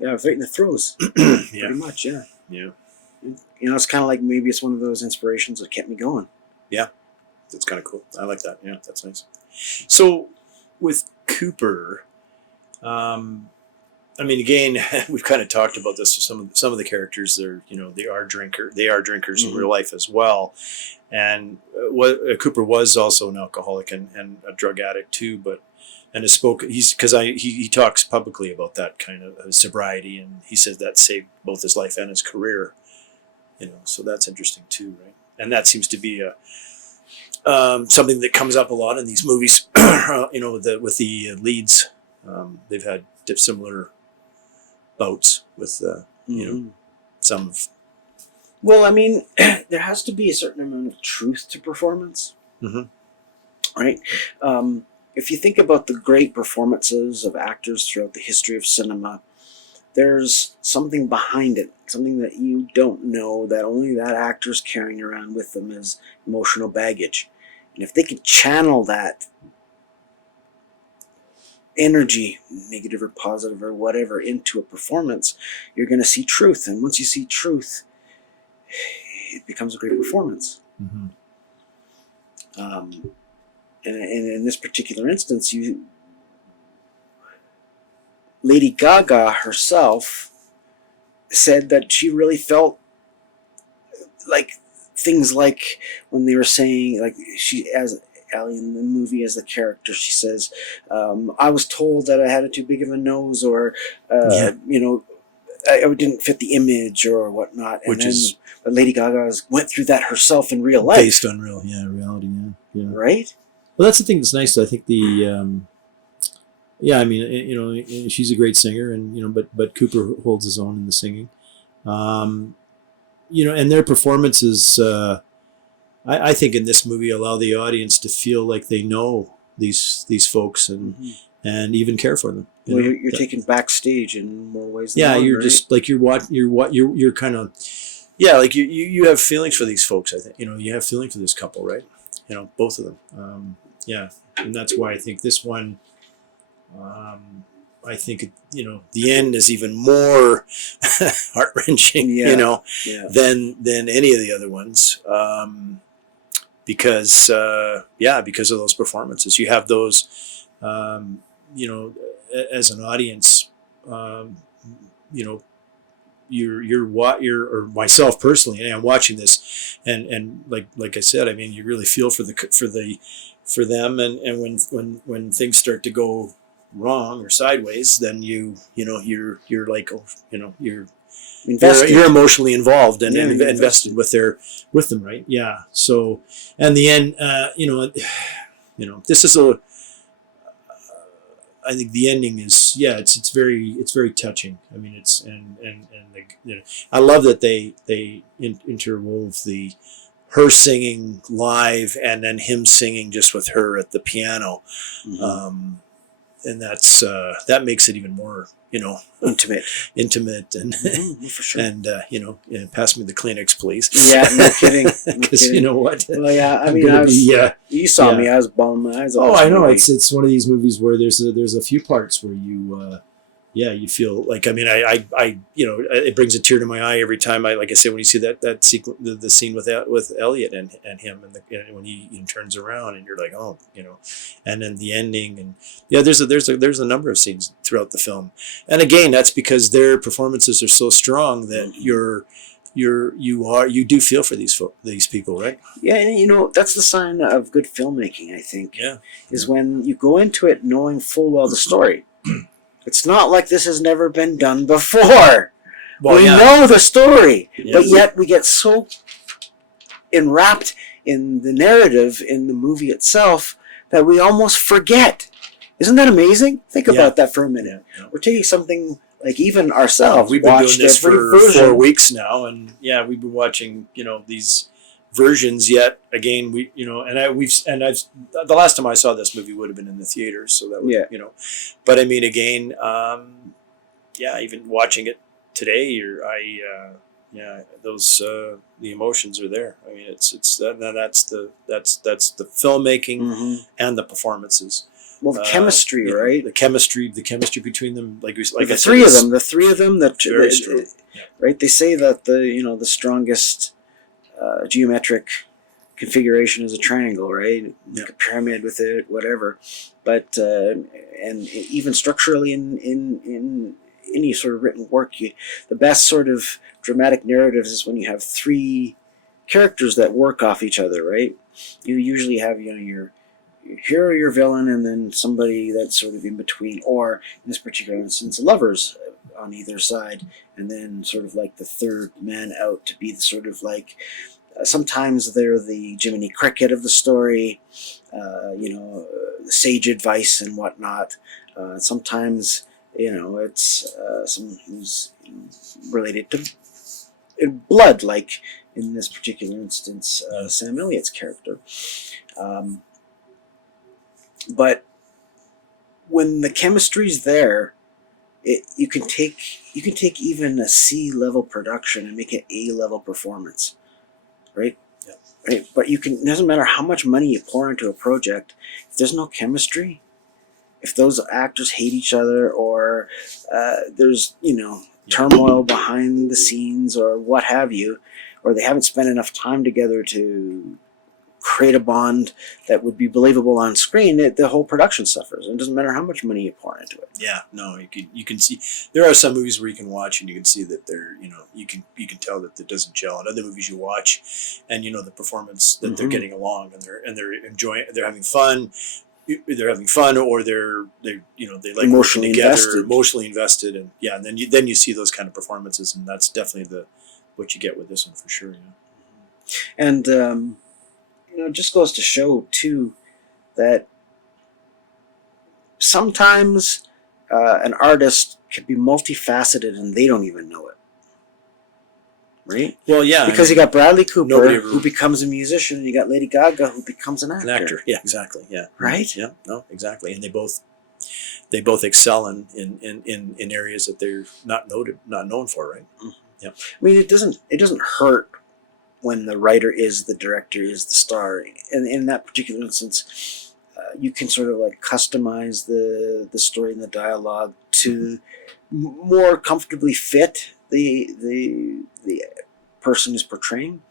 right in the throes. Yeah. Pretty much, yeah. Yeah. You know, it's kind of like maybe it's one of those inspirations that kept me going. Yeah. That's kind of cool. I like that. Yeah, that's nice. So with Cooper, I mean, again, we've kind of talked about this. Some of the characters, they are drinkers Mm-hmm. in real life as well. And Cooper was also an alcoholic and a drug addict too, he talks publicly about that kind of sobriety, and he says that saved both his life and his career. So that's interesting too, right? And that seems to be something that comes up a lot in these movies. With the leads, they've had similar bouts with some of. Well, I mean, there has to be a certain amount of truth to performance, right? If you think about the great performances of actors throughout the history of cinema, there's something behind it, something that you don't know, that only that actor's carrying around with them as emotional baggage. And if they could channel that energy, negative or positive or whatever, into a performance, you're going to see truth. And once you see truth, it becomes a great performance. Mm-hmm. And in this particular instance, Lady Gaga herself said that she really felt like things like when they were saying, like she, as Ellie in the movie as the character, she says, I was told that I had too big of a nose, or I didn't fit the image or whatnot. And Lady Gaga went through that herself in real life. Based on reality, yeah. Right? Well, that's the thing that's nice. I think she's a great singer, and but Cooper holds his own in the singing. And their performances, I think in this movie allow the audience to feel like they know these folks and even care for them. You're taken backstage in more ways than one, you're right? just like you're kind of like you have feelings for these folks. I think you have feeling for this couple, right? Both of them. And that's why I think this one. I think the end is even more heart wrenching, than any of the other ones, because of those performances. You have those, as an audience, or myself personally, and I'm watching this, and like I said, I mean, you really feel for them, and when things start to go wrong or sideways, then you're like, you're invested. You're emotionally involved and invested with them, right? Yeah. So, and the end, this is I think the ending is, it's very touching. I mean, I love that they interwove her singing live and then him singing just with her at the piano. Mm-hmm. And that's that makes it even more, intimate, and for sure. And pass me the Kleenex, please. Yeah, no kidding. Because you know what? Well, yeah, I mean, you saw me. I was bawling my eyes out. Oh, I know. It's one of these movies where there's a few parts where you feel like, I mean, I it brings a tear to my eye every time like I say, when you see that sequence, the scene with Elliott and him, and when he turns around and you're like, oh, and then the ending, and there's a number of scenes throughout the film, and again, that's because their performances are so strong that you do feel for these people, right? Yeah, and that's the sign of good filmmaking, I think. Yeah, is when you go into it knowing full well the story. It's not like this has never been done before. Well, we know the story, but yet we get so enwrapped in the narrative, in the movie itself, that we almost forget. Isn't that amazing? Think about that for a minute. Yeah. We're taking something like, even ourselves. We've been doing this for 4 weeks now, and we've been watching these versions. Yet again, the last time I saw this movie would have been in the theaters, so that would, but I mean, again, even watching it today, those the emotions are there. I mean, that's the filmmaking Mm-hmm. and the performances. Well, the chemistry, You know, right? the chemistry between them, like The I three said, of is them, the three of them, very strong. Yeah. right? They say that the strongest geometric configuration is a triangle, right? Like a pyramid with it, whatever. But and even structurally in any sort of written work, the best sort of dramatic narratives is when you have three characters that work off each other, right? You usually have your hero, your villain, and then somebody that's sort of in between, or in this particular instance, lovers on either side, and then sort of like the third man out to be the sort of like sometimes they're the Jiminy Cricket of the story, sage advice and whatnot. Sometimes it's someone who's related to blood, like in this particular instance, Sam Elliott's character. But when the chemistry's there, you can take even a C level production and make it A level performance, right? Yeah. Right. But it doesn't matter how much money you pour into a project, if there's no chemistry, if those actors hate each other, or there's turmoil behind the scenes, or what have you, or they haven't spent enough time together to create a bond that would be believable on screen, the whole production suffers. And it doesn't matter how much money you pour into it. Yeah, no, you can see there are some movies where you can watch and you can see that you can tell that it doesn't gel. And other movies you watch, and the performance that they're getting along and they're enjoying, they're having fun. Or they like Emotionally working together, invested. emotionally invested, and then you see those kind of performances, and that's definitely what you get with this one for sure. Yeah. And it just goes to show too that sometimes an artist can be multifaceted and they don't even know it, right? Well, yeah, because you got Bradley Cooper ever- who becomes a musician, and you got Lady Gaga who becomes an actor. An actor, yeah, exactly, yeah, Right? Yeah, no, exactly, and they both excel in areas that they're not known for, right? Mm-hmm. Yeah, I mean, it doesn't hurt when the writer is the director, is the star, and in that particular instance, you can sort of like customize the story and the dialogue to more comfortably fit the person who's portraying.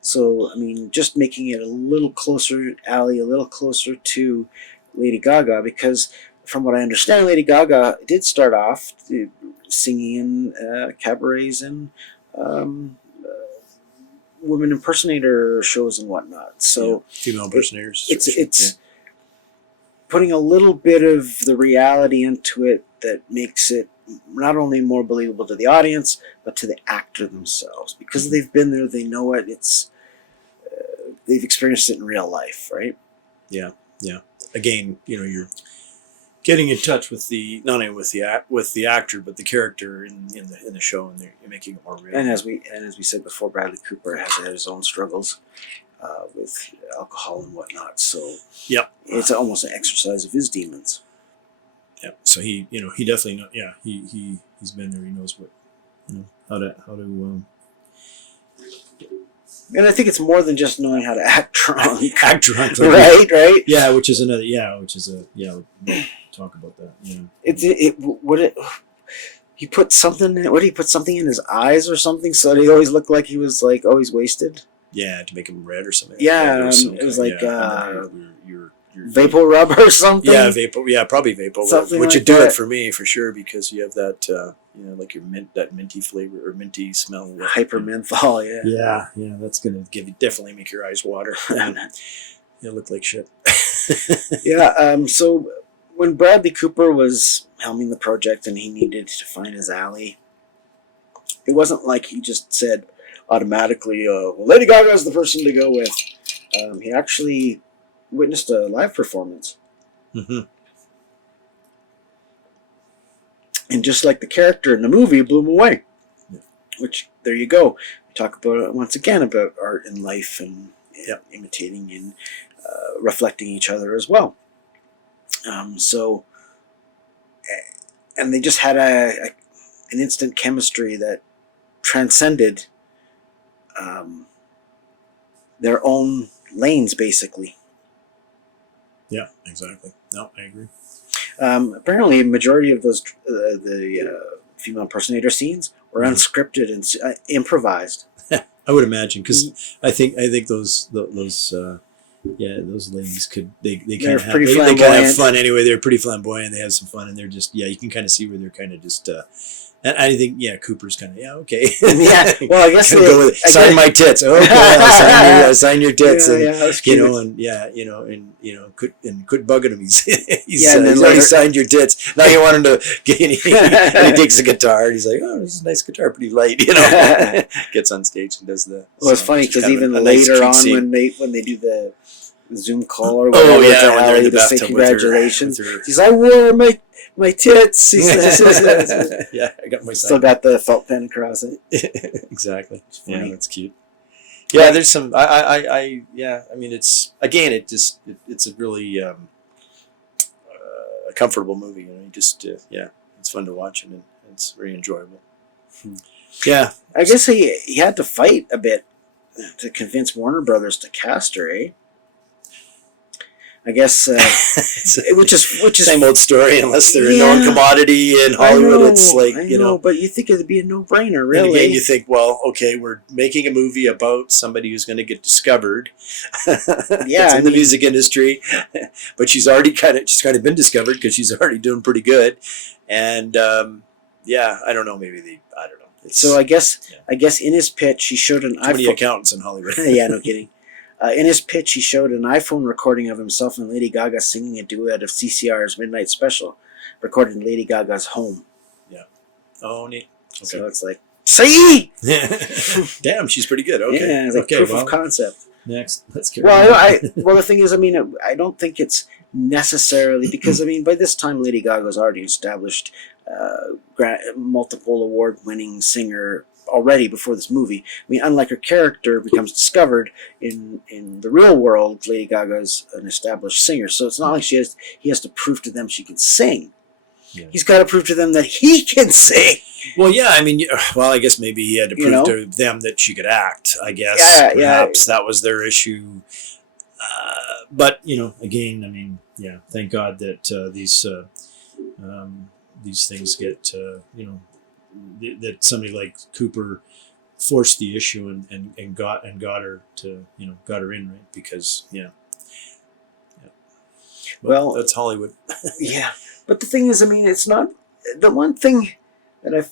So, I mean, just making it a little closer, Allie, a little closer to Lady Gaga, because from what I understand, Lady Gaga did start off singing in cabarets and women impersonator shows and whatnot. So female impersonators. It's putting a little bit of the reality into it that makes it not only more believable to the audience, but to the actor themselves, because they've been there, they know it. It's they've experienced it in real life, right? Yeah. Again, you're getting in touch with not only with the actor, but the character in the show, and you're making it more real. And as we said before, Bradley Cooper has had his own struggles with alcohol and whatnot. So it's almost an exercise of his demons. Yeah. So he definitely know. Yeah. He's been there. He knows what how to. And I think it's more than just knowing how to act drunk. Act drunk, right? Yeah, which is another. Yeah, we'll talk about that. Yeah. He put something in. What did he put something in his eyes or something, so that he always looked like he was like always wasted? Yeah, to make him red or something. Yeah, it was like your vapor rub or something. Yeah, vapor. Yeah, probably vapor. Something which like would do that. it for me for sure, because you have that like your that minty flavor or minty smell. Hyper menthol. Yeah. Yeah. That's gonna definitely make your eyes water. You look like shit. Yeah. So when Bradley Cooper was helming the project and he needed to find his alley, it wasn't like he just said automatically, well, Lady Gaga is the person to go with. He actually witnessed a live performance. Mm-hmm. And just like the character in the movie, blew him away. Yeah. Which, there you go. We talk about, once again, about art and life and imitating and reflecting each other as well. And they just had an instant chemistry that transcended their own lanes, basically. Yeah, exactly. No, I agree. Apparently, a majority of those female impersonator scenes were unscripted and improvised. I would imagine, because I think those ladies they kind of have fun anyway. They're pretty flamboyant. They have some fun, and they're just you can kind of see where they're kind of just. And I think Cooper's kind of okay. Yeah, well, I guess sign my tits. Okay, I'll sign your tits, and quit bugging him. He's already signed your tits. Now you want him to get. And he takes a guitar, and he's like, "Oh, this is a nice guitar, pretty light." Gets on stage and does the. Well, it's funny because even later on when they do the Zoom call or whatever, Elliott to say congratulations, he's like, "I wore my tits." He says, yeah, I got my still got the felt pen across it. Exactly. Yeah, that's cute. Yeah, there's some. I mean, it's it's a really a comfortable movie. It's fun to watch and it's very enjoyable. Yeah, I guess he had to fight a bit to convince Warner Brothers to cast her, eh? I guess, which is same old story. Unless they're a known commodity in Hollywood, it's like But you think it'd be a no-brainer, really? And again, you think, well, okay, we're making a movie about somebody who's going to get discovered. Yeah, in the music industry, but she's kind of been discovered because she's already doing pretty good, and I don't know, I don't know. So I guess in his pitch, he showed an iPhone. Too many accountants in Hollywood. Yeah, no kidding. In his pitch, he showed an iPhone recording of himself and Lady Gaga singing a duet of CCR's Midnight Special, recorded in Lady Gaga's home. Yeah. Oh, neat. Okay. So it's like, see? Damn, she's pretty good. Okay. Yeah, it's like proof of concept. Next, let's carry on. Well, the thing is, I don't think it's necessarily, because, by this time, Lady Gaga's already established multiple award-winning singer already before this movie. Unlike her character becomes discovered in the real world, Lady Gaga's an established singer, so it's not like he has to prove to them she can sing. Yeah. He's got to prove to them that he can sing. Well, yeah, I guess maybe he had to prove to them that she could act. I guess perhaps that was their issue. But again, thank God that these things get that somebody like Cooper forced the issue and got her to got her in, right, because well, that's Hollywood. Yeah, but the thing is, it's not the one thing that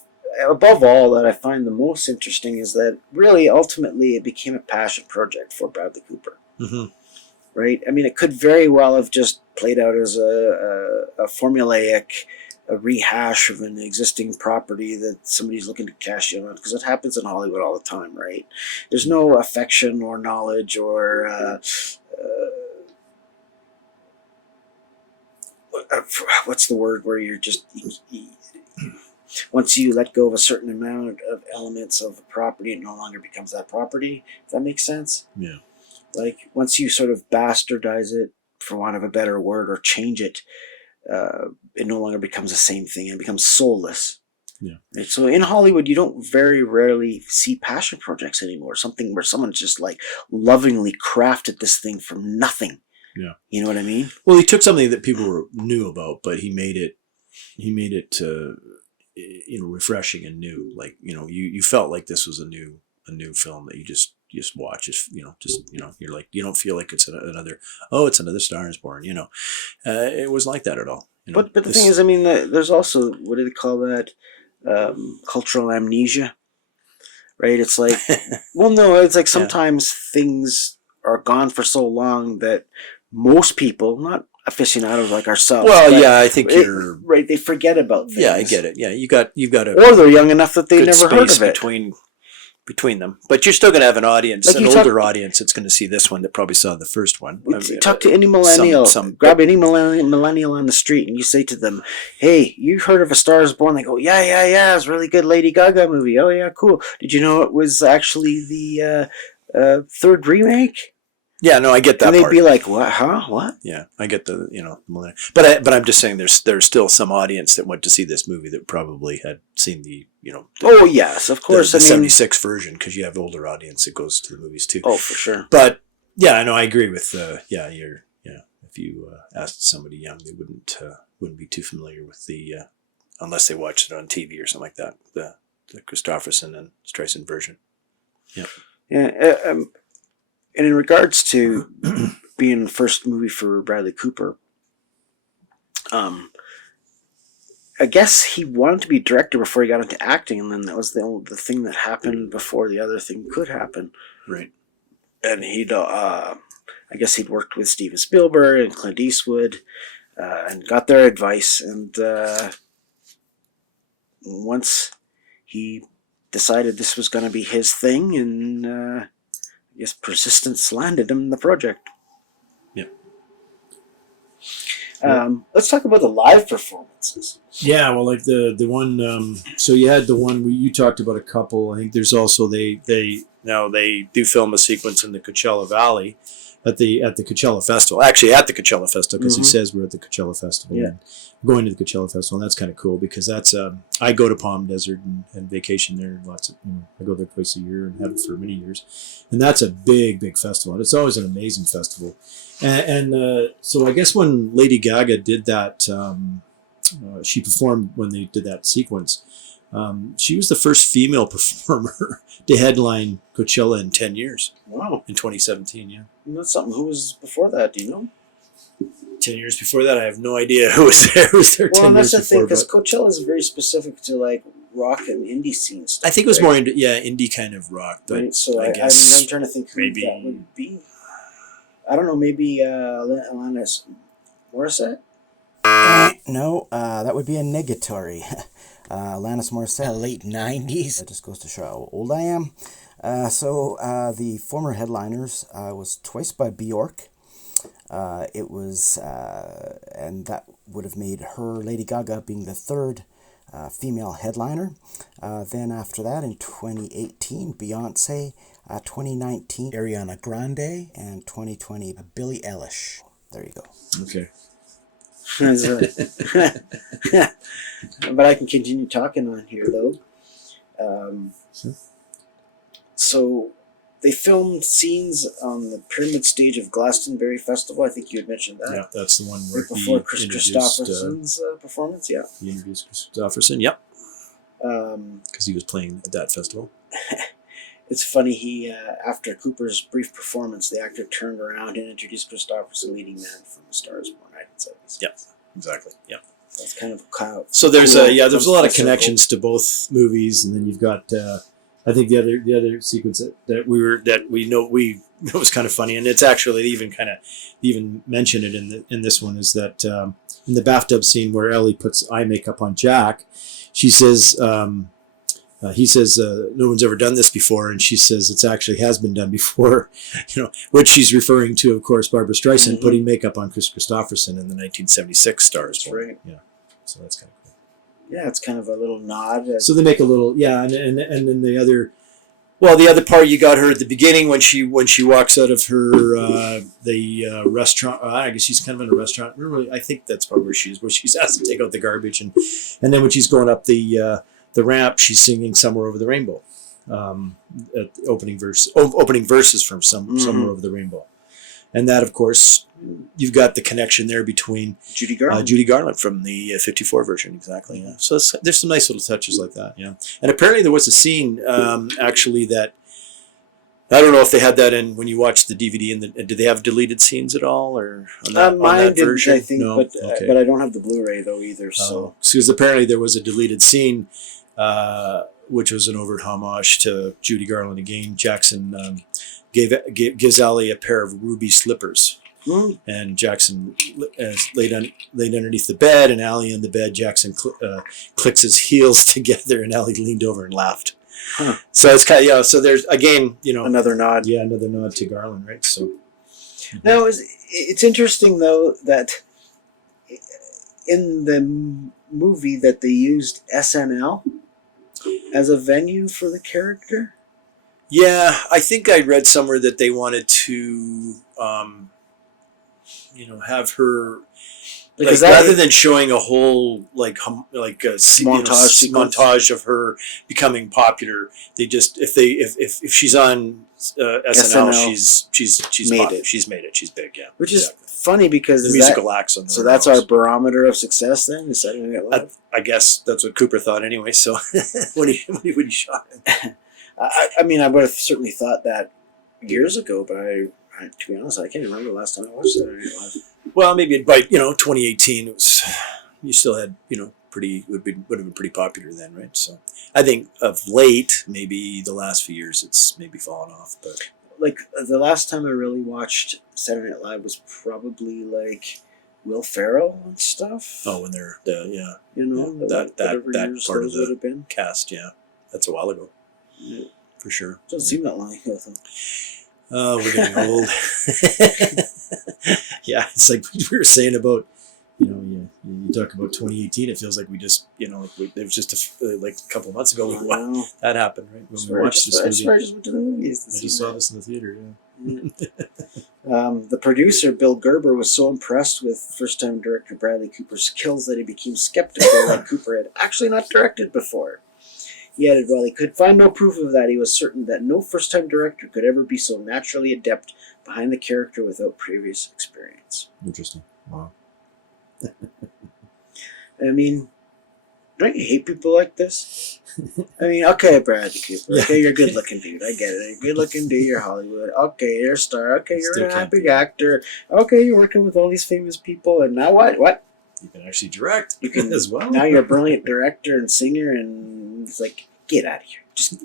above all that I find the most interesting is that really ultimately it became a passion project for Bradley Cooper. Mm-hmm. Right? It could very well have just played out as a formulaic, a rehash of an existing property that somebody's looking to cash in on, because it happens in Hollywood all the time, right? There's no affection or knowledge or what's the word where you're just once you let go of a certain amount of elements of a property, it no longer becomes that property. If that makes sense? Yeah. Like once you sort of bastardize it, for want of a better word, or change it, it no longer becomes the same thing and becomes soulless. Yeah. Right? So in Hollywood, you don't very rarely see passion projects anymore. Something where someone just like lovingly crafted this thing from nothing. Yeah. You know what I mean? Well, he took something that people knew about, but he made it refreshing and new. Like, you felt like this was a new film that you just watch. You're like, you don't feel like it's another Star is Born. It wasn't like that at all. But the thing is, there's also, what do they call that? Cultural amnesia, right? It's like, well, no, it's like sometimes things are gone for so long that most people, not aficionados like ourselves. Well, I think you're right. They forget about things. Yeah, I get it. Yeah, you've got or they're young enough that they never heard of it between them. But you're still going to have an audience, like an older audience that's going to see this one that probably saw the first one. Talk to any millennial. Grab any millennial on the street and you say to them, "Hey, you heard of A Star is Born?" They go, "Yeah, it's a really good Lady Gaga movie. Oh yeah, cool. Did you know it was actually the third remake?" Yeah, no, I get that And they'd part. be like, what? Huh? What? Yeah, I get the but I'm just saying there's still some audience that went to see this movie that probably had seen the Oh, yes, of course. the 76 version, because you have older audience that goes to the movies too. Oh, for sure. But yeah, I know, I agree with if you asked somebody young, they wouldn't be too familiar with the unless they watched it on TV or something like that, the Christopherson and Streisand version. Yeah. Yeah. And in regards to being the first movie for Bradley Cooper, I guess he wanted to be director before he got into acting, and then that was the thing that happened before the other thing could happen. Right. And I guess he'd worked with Steven Spielberg and Clint Eastwood, and got their advice. And once he decided this was going to be his thing, and I guess persistence landed him in the project. Yep. Let's talk about the live performances. Yeah, well, like the one. So you had the one where you talked about a couple. I think there's also they do film a sequence in the Coachella Valley at the Coachella Festival. Actually, at the Coachella Festival, because he says we're at the Coachella Festival. Yeah. And we're going to the Coachella Festival, and that's kind of cool because that's I go to Palm Desert and vacation there. I go there twice a year and have it for many years, and that's a big festival. And it's always an amazing festival. And so I guess when Lady Gaga did that, she performed when they did that sequence. She was the first female performer to headline Coachella in 10 years. Wow. In 2017, yeah. And that's something. Who was before that? Do you know? 10 years before that, I have no idea who was there. Who was there 10 Well, and years that's the thing, before? because Coachella is very specific to like rock and indie scenes. I think it was more indie kind of rock. But right? So I guess I'm trying to think who maybe that would be. I don't know. Maybe Alanis Morissette. No, that would be a negatory. Alanis Morissette, late 90s. That just goes to show how old I am. So the former headliners was twice by Bjork. It was, and that would have made her, Lady Gaga, being the third female headliner. Then after that, in 2018, Beyonce. 2019, Ariana Grande. And 2020, Billie Eilish. There you go. Okay. But I can continue talking on here, though. Sure. So they filmed scenes on the pyramid stage of Glastonbury Festival. I think you had mentioned that. Yeah, that's the one where Right before he Chris introduced, Christopherson's performance, yeah. He introduced Christopherson, yep. Um, Because he was playing at that festival. It's funny, he after Cooper's brief performance, the actor turned around and introduced Christopherson, leading man from A Star Is Born, 1976. Yep, exactly, yep. That's kind of So there's cool. there's a lot of Full connections to both movies, and then you've got I think the other sequence that we know was kind of funny, and it's actually even mention it in this one, is that in the bathtub scene where Ellie puts eye makeup on Jack, she says he says no one's ever done this before, and she says it actually has been done before, which she's referring to, of course, Barbara Streisand putting makeup on Chris Christopherson in the 1976 Star Is Born. right. Yeah, so that's kind of cool. Yeah, it's kind of a little nod. So they make a little, and then the other part, you got her at the beginning when she walks out of her the restaurant. I guess she's kind of in a restaurant. Really, I think that's probably where she's asked to take out the garbage, and then when she's going up the ramp, she's singing "Somewhere Over the Rainbow," at the opening verses from "Somewhere Over the Rainbow," and that, of course, you've got the connection there between Judy Garland. Judy Garland from the 54 version, exactly. Yeah. So there's some nice little touches like that. Yeah. And apparently there was a scene actually that I don't know if they had that in when you watched the DVD. And did they have deleted scenes at all, or on that, mine didn't, version? I think, No? but Okay. but I don't have the Blu-ray though either. So Because apparently there was a deleted scene, which was an overt homage to Judy Garland again. Jackson gives Allie a pair of ruby slippers. And Jackson laid underneath the bed, and Allie in the bed. Jackson clicks his heels together, and Allie leaned over and laughed. Huh. So it's kind of, so there's again, another nod. Yeah, another nod to Garland, right? So Now it's interesting though that in the movie that they used SNL as a venue for the character. Yeah, I think I read somewhere that they wanted to, have her Because like that rather than showing a whole like a montage of her becoming popular. They just if she's on SNL, she's made it. She's made it. She's big. Yeah, which is funny because the musical acts on. So that's our barometer of success. Then is Saturday Night Live. I guess that's what Cooper thought anyway. So when he shot it. I mean, I would have certainly thought that years ago, but to be honest, I can't remember the last time I watched Saturday Night Live. Well, maybe by 2018, it was you still had would have been pretty popular then, right? So I think of late, maybe the last few years, it's maybe fallen off. But like the last time I really watched Saturday Night Live was probably like Will Ferrell and stuff. Oh, when they're that part of the would have been cast, yeah, that's a while ago. Yeah. For sure. Doesn't seem that long ago, though. Oh, we're getting old. Yeah, it's like we were saying about, you talk about 2018. It feels like we just, it was just like a couple of months ago that happened, right? When we watched this movie. I just went to the movies. I just saw this in the theater. The producer, Bill Gerber, was so impressed with first-time director Bradley Cooper's skills that he became skeptical that Cooper had actually not directed before. He added, while he could find no proof of that, he was certain that no first-time director could ever be so naturally adept behind the character without previous experience. Interesting. Wow. I mean, don't you hate people like this? I mean, okay, Bradley Cooper. Okay, you're a good-looking dude. I get it. You're a good-looking dude. You're Hollywood. Okay, you're a star. Okay, you're a big actor. Okay, you're working with all these famous people. And now what? What? You can actually direct you can, as well. Now you're a brilliant director and singer, and it's like, get out of here. Just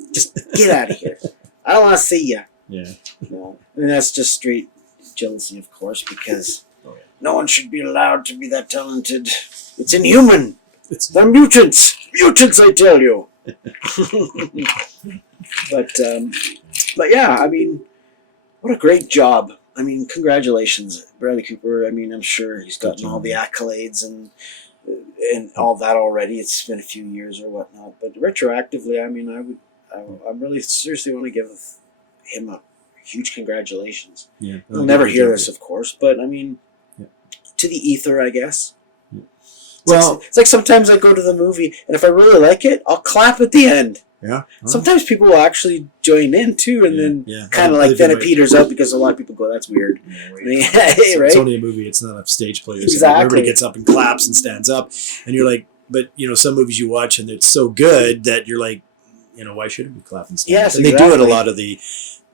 get out of here. I don't want to see you. Yeah. No. And that's just straight jealousy, of course, because no one should be allowed to be that talented. It's inhuman. They're mutants. Mutants, I tell you. But yeah, I mean, what a great job. I mean, congratulations, Bradley Cooper. I mean, I'm sure he's gotten all the accolades and all that already. It's been a few years or whatnot. But retroactively, I mean, I really seriously want to give him a huge congratulations. Yeah, he'll never hear this, of course, but I mean, to the ether, I guess. Yeah. It's like sometimes I go to the movie, and if I really like it, I'll clap at the end. Yeah. Sometimes people will actually join in too, and then kind of like then it peters out because a lot of people go, "That's weird." Right? It's only a movie; it's not a stage play. Exactly. Everybody gets up and claps and stands up, and you're like, but some movies you watch and it's so good that you're like, why shouldn't we clap and stand up? And they do it a lot of the,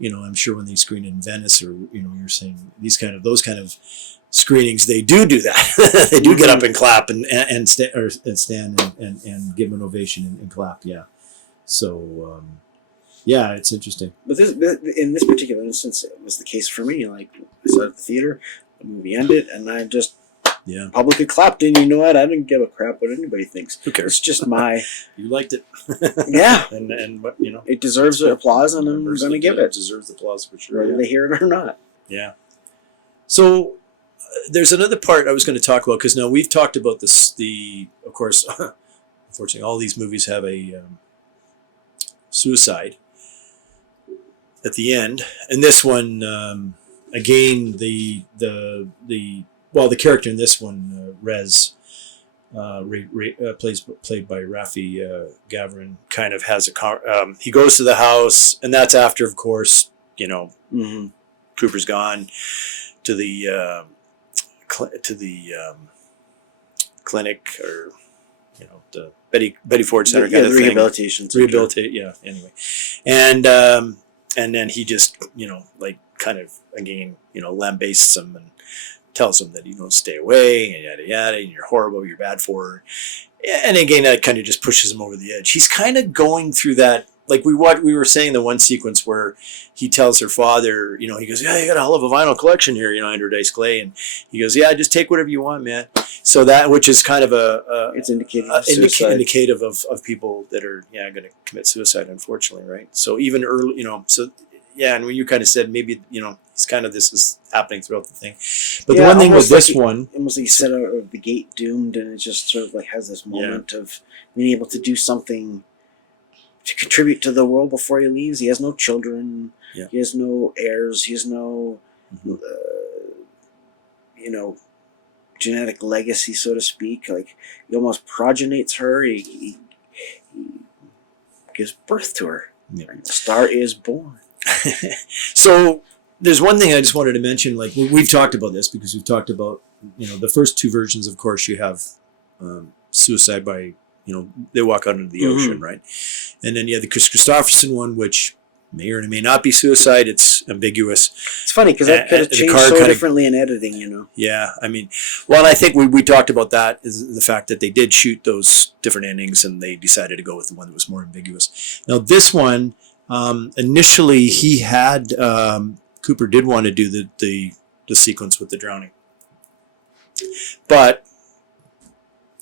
I'm sure when they screen in Venice or you're saying those kind of screenings, they do that. They do get up and clap and stand and give an ovation and clap. Yeah. So, it's interesting. But in this particular instance, it was the case for me. Like, I saw it at the theater, the movie ended, and I just publicly clapped. And you know what? I didn't give a crap what anybody thinks. Who cares? It's just my... You liked it. Yeah. and it deserves applause, and I'm going to give it. It deserves applause for sure. Whether they hear it or not. Yeah. So... there's another part I was going to talk about, because now we've talked about this. Of course, unfortunately, all these movies have a suicide at the end, and this one, again, the character in this one, Rez, played by Rafi Gavrin, kind of has he goes to the house, and that's after, of course, Cooper's gone to the clinic, or the Betty Ford Center kind of thing. Rehabilitation center. Anyway, and then he just kind of again lambastes him and tells him that stay away and yada yada, and you're horrible, you're bad for her. And again, that kind of just pushes him over the edge. He's kind of going through that. Like we were saying, the one sequence where he tells her father, he goes, "Yeah, you got a hell of a vinyl collection here, Andrew Dice Clay," and he goes, "Yeah, just take whatever you want, man." So that, which is kind of it's indicative of people that are going to commit suicide, unfortunately, right? So even early, and when you kind of said maybe he's kind of, this is happening throughout the thing, but the one thing with this one, almost like he set out of the gate doomed, and it just sort of like has this moment of being able to do something to contribute to the world before he leaves. He has no children. Yeah. He has no heirs. He has no, Mhm. genetic legacy, so to speak. Like, he almost progenites her. He gives birth to her. Yeah. The star is born. So there's one thing I just wanted to mention. Like, we've talked about this because we've talked about, the first two versions. Of course, you have suicide by, they walk out into the ocean, right? And then you have the Chris Christopherson one, which may or may not be suicide. It's ambiguous. It's funny because that could have the changed car so kinda- differently in editing. Yeah, I mean, well, I think we talked about that, is the fact that they did shoot those different endings and they decided to go with the one that was more ambiguous. Now, this one, initially he had, Cooper did want to do the sequence with the drowning.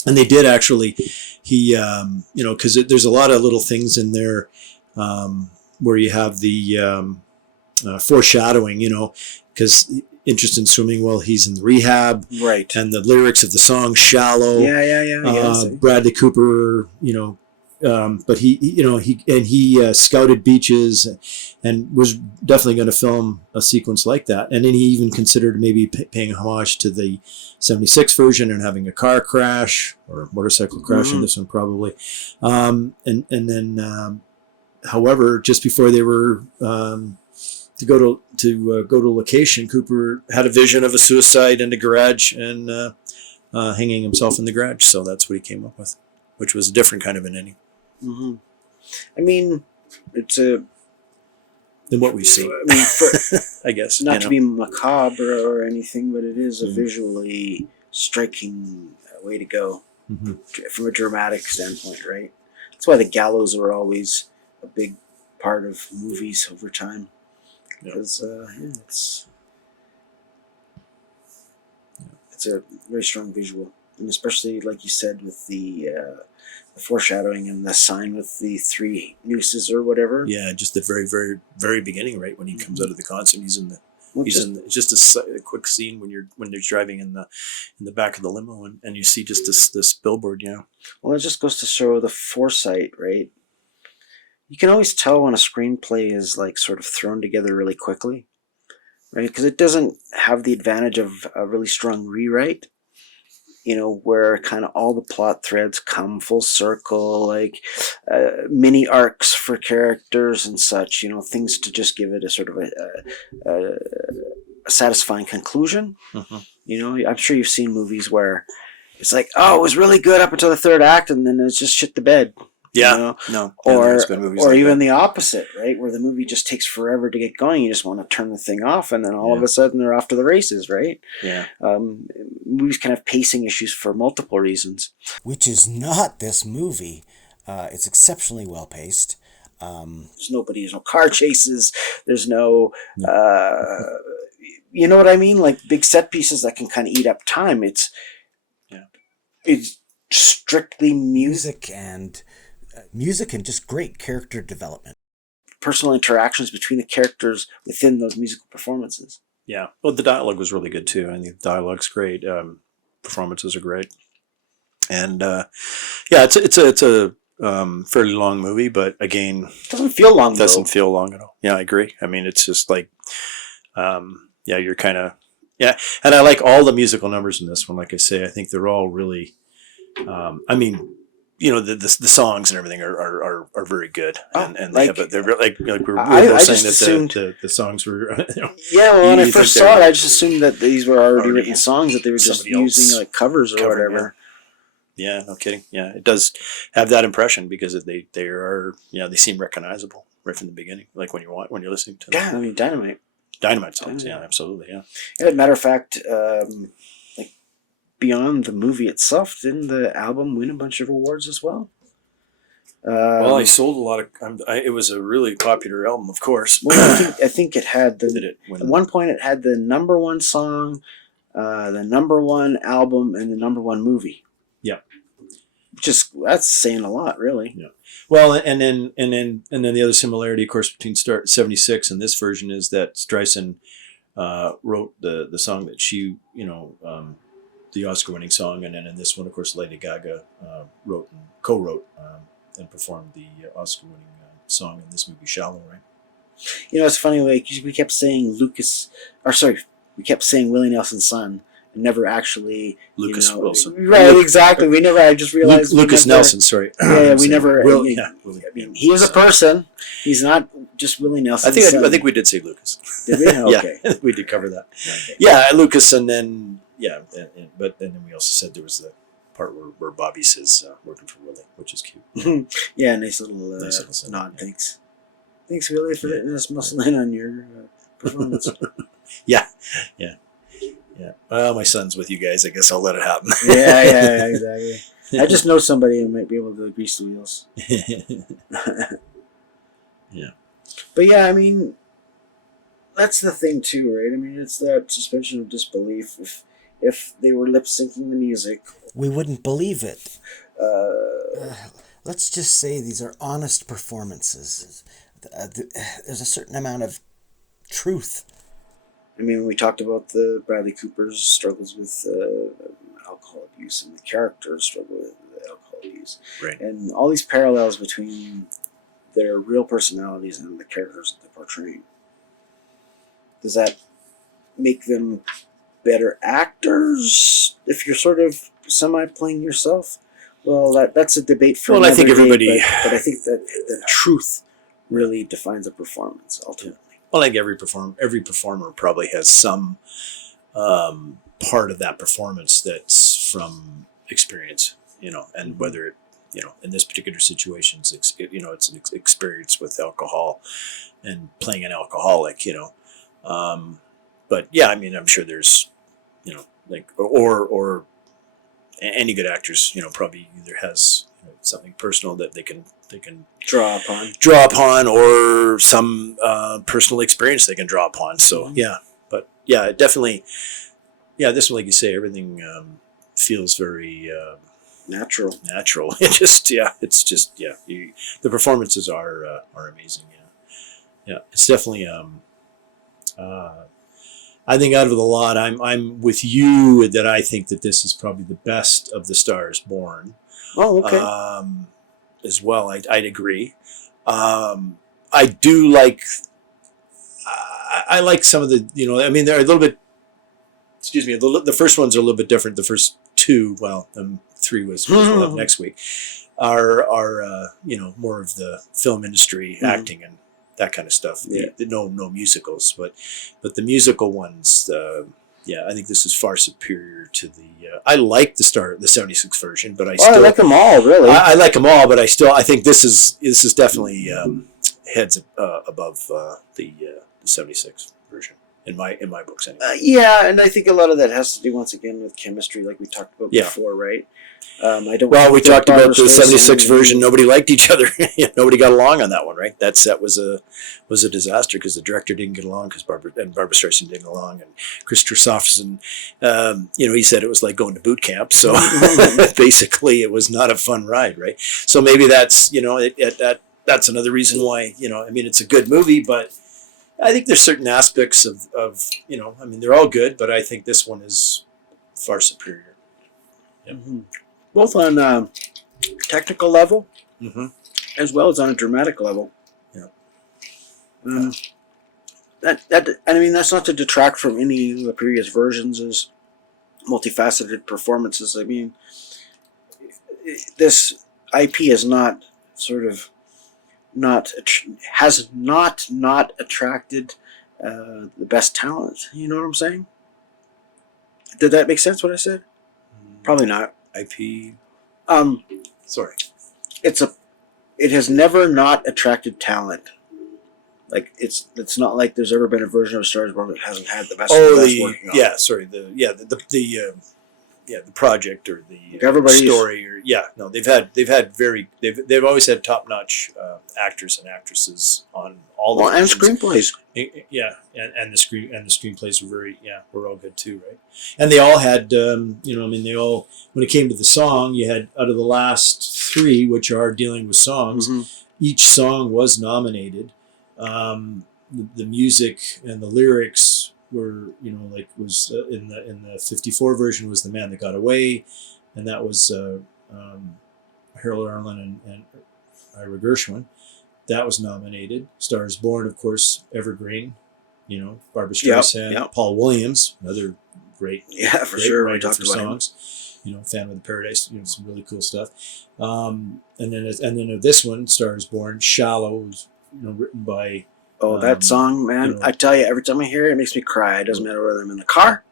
And they did actually, he, because there's a lot of little things in there where you have the foreshadowing, because interest in swimming while he's in the rehab, Right. and the lyrics of the song "Shallow." Yeah. Bradley Cooper, but he scouted beaches and was definitely going to film a sequence like that. And then he even considered maybe paying homage to the 76 version and having a car crash or a motorcycle crash in this one probably. And then, however, just before they were to go to location, Cooper had a vision of a suicide in the garage and hanging himself in the garage. So that's what he came up with, which was a different kind of an ending. Mm-hmm. I mean, it's a than what we've seen. I mean, I guess not to be macabre or anything, but it is a visually striking way to go from a dramatic standpoint, right? That's why the gallows were always a big part of movies over time, because it's a very strong visual, and especially like you said with the foreshadowing and the sign with the three nooses or whatever. Yeah, just the very, very, very beginning, right when he comes out of the concert, he's in the. It's just a quick scene when they're driving in the back of the limo and you see just this billboard, Well, it just goes to show the foresight, right? You can always tell when a screenplay is like sort of thrown together really quickly, right? Because it doesn't have the advantage of a really strong rewrite, where kind of all the plot threads come full circle, like mini arcs for characters and such, things to just give it a sort of a satisfying conclusion. I'm sure you've seen movies where it's like, oh, it was really good up until the third act and then it's just shit the bed. No. Or like even that. the opposite, right? Where the movie just takes forever to get going. You just want to turn the thing off, and then all of a sudden they're off to the races, right? Yeah. Movies can have pacing issues for multiple reasons. Which is not this movie. It's exceptionally well paced. There's no car chases. There's no, you know what I mean? Like big set pieces that can kind of eat up time. It's strictly music Music and just great character development. Personal interactions between the characters within those musical performances. Yeah. Well, the dialogue was really good too. I think the dialogue's great. Performances are great. And it's a fairly long movie, but again, it doesn't feel long. Doesn't feel long at all. Yeah, I agree. I mean, it's just like, you're kind of and I like all the musical numbers in this one. Like I say, I think they're all really. The songs and everything are very good, and they they're like we were both saying that the songs were. When I first saw it, I just assumed that these were already written songs that they were just using like covers or whatever. Yeah, no kidding. Yeah, it does have that impression because they are they seem recognizable right from the beginning, like when you're listening to them. Yeah, I mean Dynamite songs. Yeah, absolutely. Yeah. As a matter of fact, beyond the movie itself, didn't the album win a bunch of awards as well? Well, I sold a lot of. It was a really popular album, of course. Well, I think it had Did it win? At one point, it had the number one song, the number one album, and the number one movie. Yeah, that's saying a lot, really. Yeah. Well, and then the other similarity, of course, between 76 and this version is that Streisand wrote the song that she the Oscar-winning song, and then in this one, of course, Lady Gaga wrote and co-wrote and performed the Oscar-winning song in this movie, "Shallow." Right? You know, it's funny. Like we kept saying we kept saying Willie Nelson's son, and never actually Lucas Wilson. Right, exactly. We never. I just realized Lucas Nelson. Sorry. Yeah, we never. Willie, I mean, he is a person. He's not just Willie Nelson. I think we did say Lucas. Did we? Okay. Yeah, we did cover that. Okay. Yeah, Lucas, and then but then we also said there was the part where Bobby says working for Willie, which is cute. Yeah, nice little nod. Yeah. Thanks, Willie, for letting us muscle in on your performance. Yeah. Well, my son's with you guys. I guess I'll let it happen. yeah, exactly. I just know somebody who might be able to grease the wheels. Yeah. But yeah, I mean, that's the thing too, right? I mean, it's that suspension of disbelief. If they were lip syncing the music, we wouldn't believe it. Let's just say these are honest performances. There's a certain amount of truth. I mean, we talked about the Bradley Cooper's struggles with alcohol abuse, and the characters struggle with alcohol abuse, Right. and all these parallels between their real personalities and the characters that they're portraying. Does that make them better actors if you're sort of semi-playing yourself? Well, that's a debate for Well, another I think everybody. day, but I think that the truth really defines a performance ultimately. Well, I think every performer probably has some part of that performance that's from experience, and whether it, in this particular situation, it's an experience with alcohol and playing an alcoholic, but yeah, I mean, I'm sure there's, or any good actors, probably either has something personal that they can Draw upon, or some personal experience they can draw upon. So definitely, this one, like you say, everything feels very natural. The performances are amazing. It's definitely. I think out of the lot, I'm with you that I think that this is probably the best of the Stars Born. Oh, okay. As well, I'd agree. I do like. I like some of the. I mean, they're a little bit. Excuse me. The first ones are a little bit different. The first two, three was we'll have next week. Are more of the film industry, acting and that kind of stuff. Yeah. No musicals, but the musical ones. I think this is far superior to the. I like the 76 version, but I like them all, really. I like them all, but I think this is definitely heads above the 76 version in my books anyway. Yeah, and I think a lot of that has to do once again with chemistry, like we talked about before, right? I don't. Well, we talked about the 76 and version. Nobody liked each other. Nobody got along on that one, right? That set was a disaster because the director didn't get along because Barbara Streisand didn't get along, and Chris Christopherson, he said it was like going to boot camp. So basically, it was not a fun ride, right? So maybe that's that's another reason why it's a good movie, but I think there's certain aspects of they're all good, but I think this one is far superior. Yep. Mm-hmm. Both on technical level, as well as on a dramatic level. Yeah. That's not to detract from any of the previous versions as multifaceted performances. I mean, this IP is not has not attracted the best talent. You know what I'm saying? Did that make sense? What I said? Probably not. IP. Sorry. It has never not attracted talent. Like it's not like there's ever been a version of Stars Born that hasn't had the best. Working on it. The project or the story or they've always had top-notch actors and actors on all the and screenplays. And the screenplays were all good too, right? And they all had they all, when it came to the song, you had, out of the last three, which are dealing with songs, each song was nominated. The music and the lyrics were was in the 54 version was The Man That Got Away, and that was Harold Arlen and Ira Gershwin. That was nominated. Star is Born, of course, evergreen. You know, Barbara Streisand, yep. Paul Williams, another great, For great sure. We writer talked for about songs. You know, Phantom of the Paradise. You know, some really cool stuff. And then this one, Star is Born, Shallow, was written by. Oh, that song, man! I tell you, every time I hear it, it makes me cry. It doesn't matter whether I'm in the car,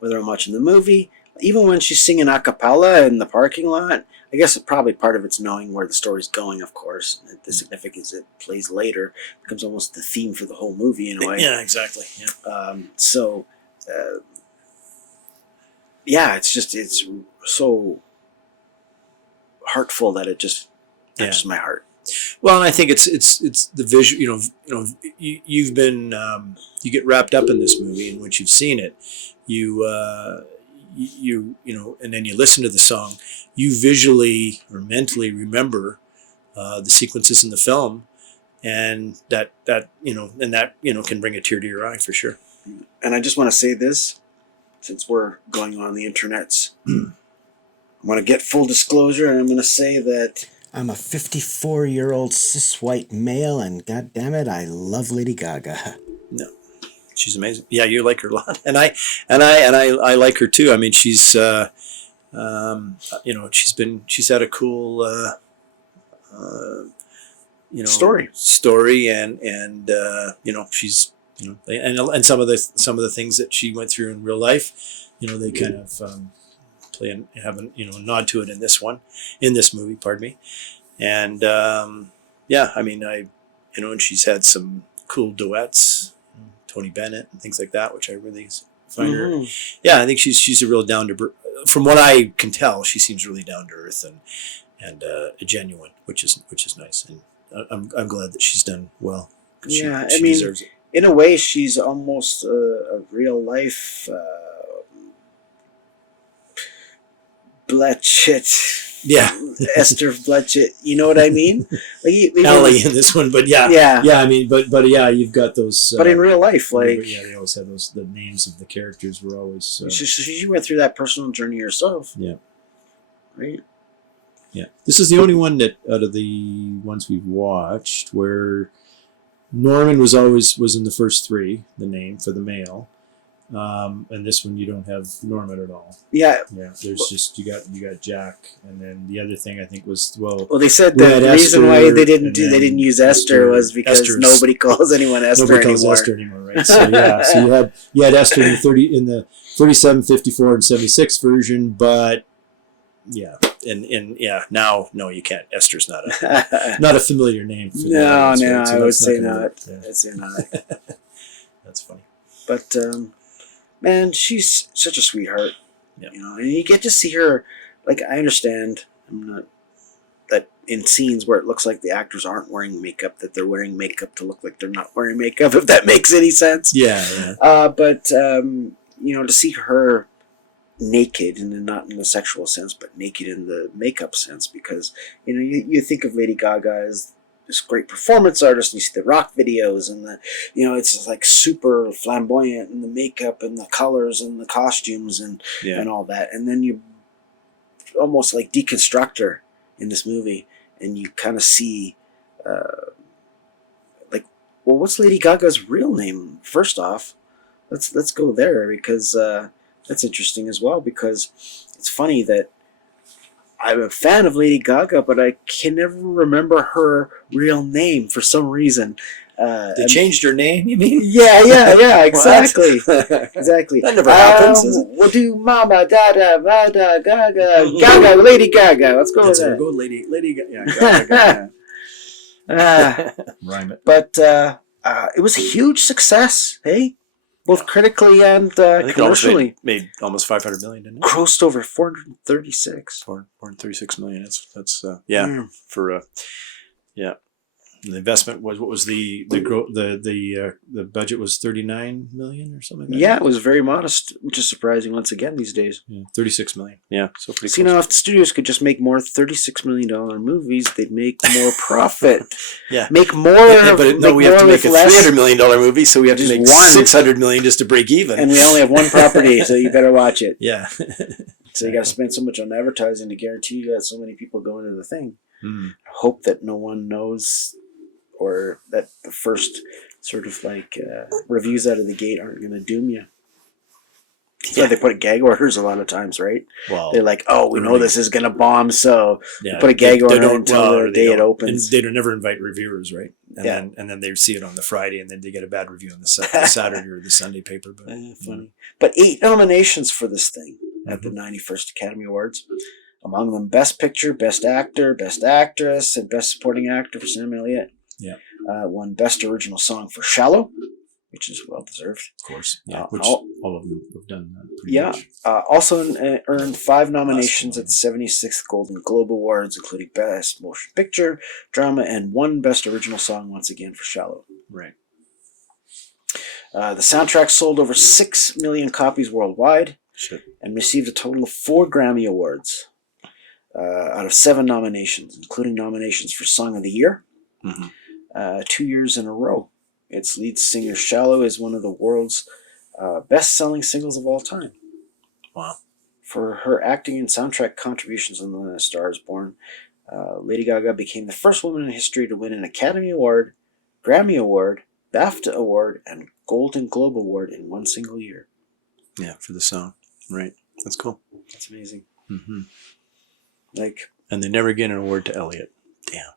whether I'm watching the movie, even when she's singing a cappella in the parking lot. I guess probably part of it's knowing where the story's going, of course. The significance it plays later becomes almost the theme for the whole movie in a way. Yeah, exactly. Yeah. It's so heartful that it just touches my heart. Well, and I think it's the visual. You've been you get wrapped up in this movie, and once you've seen it, you and then you listen to the song. You visually or mentally remember the sequences in the film, and that can bring a tear to your eye for sure. And I just want to say this, since we're going on the internets, I want to get full disclosure, and I'm going to say that I'm a 54-year-old cis white male, and God damn it, I love Lady Gaga. No, she's amazing. Yeah, you like her a lot, and I like her too. I mean, she's she's had a cool story, and she's and some of the things that she went through in real life, they kind of play and have a nod to it in this movie, pardon me. And and she's had some cool duets, Tony Bennett and things like that, which I really find her. Yeah, I think she's a real from what I can tell, she seems really down to earth and genuine, which is nice, and I'm glad that she's done well. She deserves it. In a way, she's almost a real life Bletchet. Yeah. Esther Bletchet. You know what I mean? Ellie in this one, but yeah. I mean, but yeah, you've got those. But in real life, they always have those. The names of the characters were always. She went through that personal journey herself. Yeah. Right. Yeah. This is the only one that out of the ones we've watched where Norman was in the first three, the name for the male. And this one you don't have Norman at all. Yeah. There's just you got Jack, and then the other thing I think was well they said the reason why they didn't use Esther was because nobody calls anyone Esther anymore. Nobody calls Esther anymore, right? So yeah, so you had Esther in the 37, 54, and 76 version, but now no, you can't. Esther's not a familiar name. For no, I would say not. I'd say not. That's funny, but. Man, she's such a sweetheart, and you get to see her. Like, I understand, that in scenes where it looks like the actors aren't wearing makeup, that they're wearing makeup to look like they're not wearing makeup. If that makes any sense. Yeah. But to see her naked, and not in the sexual sense, but naked in the makeup sense, because you think of Lady Gaga as this great performance artist, and you see the rock videos, and it's like super flamboyant, and the makeup and the colors and the costumes and all that, and then you almost like deconstruct her in this movie, and you kind of see what's Lady Gaga's real name? First off, let's go there, because that's interesting as well, because it's funny that I'm a fan of Lady Gaga, but I can never remember her real name for some reason. They changed her name, you mean? Yeah, exactly. Exactly. That never happens, is it? We'll do Mama, Dada, Vada, Gaga, Gaga, Lady Gaga. Let's go with that. Go Lady Gaga. Rhyme it. But it was a huge success, hey? Both critically and commercially. Made almost 500 million, didn't it? Grossed over 436. 436 million. That's for The investment was, what was the budget was 39 million or something like that? Yeah, it was very modest, which is surprising once again these days. Yeah, 36 million. Yeah, so pretty close. If the studios could just make more $36 million movies, they'd make more profit. Yeah. Make more. We have to make a $300 million movie, so we have to make $600 million just to break even. And we only have one property, so you better watch it. Yeah. So you got to spend so much on advertising to guarantee you got so many people going to the thing. Hope that no one knows, or that the first sort of like reviews out of the gate aren't going to doom you. So they put gag orders a lot of times, right? Well, they're like, "Oh, we know this is going to bomb, so we put a gag they order until the day it opens." And they don't never invite reviewers, right? And then they see it on the Friday, and then they get a bad review on the Saturday or the Sunday paper. But funny. But 8 nominations for this thing at the 91st Academy Awards. Among them, Best Picture, Best Actor, Best Actress, and Best Supporting Actor for Sam Elliott. Yeah. Won Best Original Song for Shallow, which is well deserved. Of course. Yeah. Which all of them have done pretty much. Also earned 5 nominations at the 76th Golden Globe Awards, including Best Motion Picture, Drama, and 1 Best Original Song once again for Shallow. Right. The soundtrack sold over 6 million copies worldwide and received a total of 4 Grammy Awards out of 7 nominations, including nominations for Song of the Year 2 years in a row. Its lead singer, Shallow, is one of the world's best-selling singles of all time. Wow. For her acting and soundtrack contributions on The Star is Born, Lady Gaga became the first woman in history to win an Academy Award, Grammy Award, BAFTA Award, and Golden Globe Award in one single year. Yeah, for the song. Right. That's cool. That's amazing. Mm-hmm. And they never get an award to Elliott. Damn.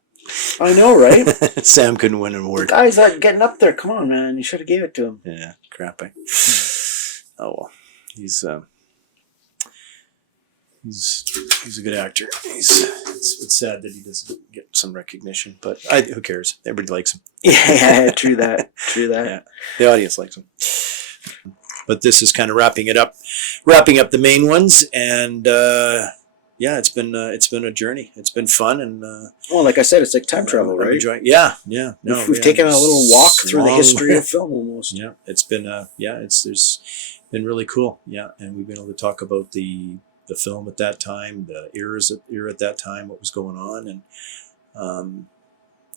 I know, right? Sam couldn't win an award. The guy's getting up there. Come on, man. You should have gave it to him. Yeah, crappy. Oh, well. He's a good actor. It's sad that he doesn't get some recognition, but who cares? Everybody likes him. Yeah, true that. Yeah, the audience likes him. But this is kind of wrapping up the main ones, and it's been a journey. It's been fun, and well, like I said, it's like time travel, right? Enjoying. Yeah. No, we've taken a little walk through the history of film almost. Yeah, it's been there's been really cool. Yeah, and we've been able to talk about the film at that time, the era at that time, what was going on, and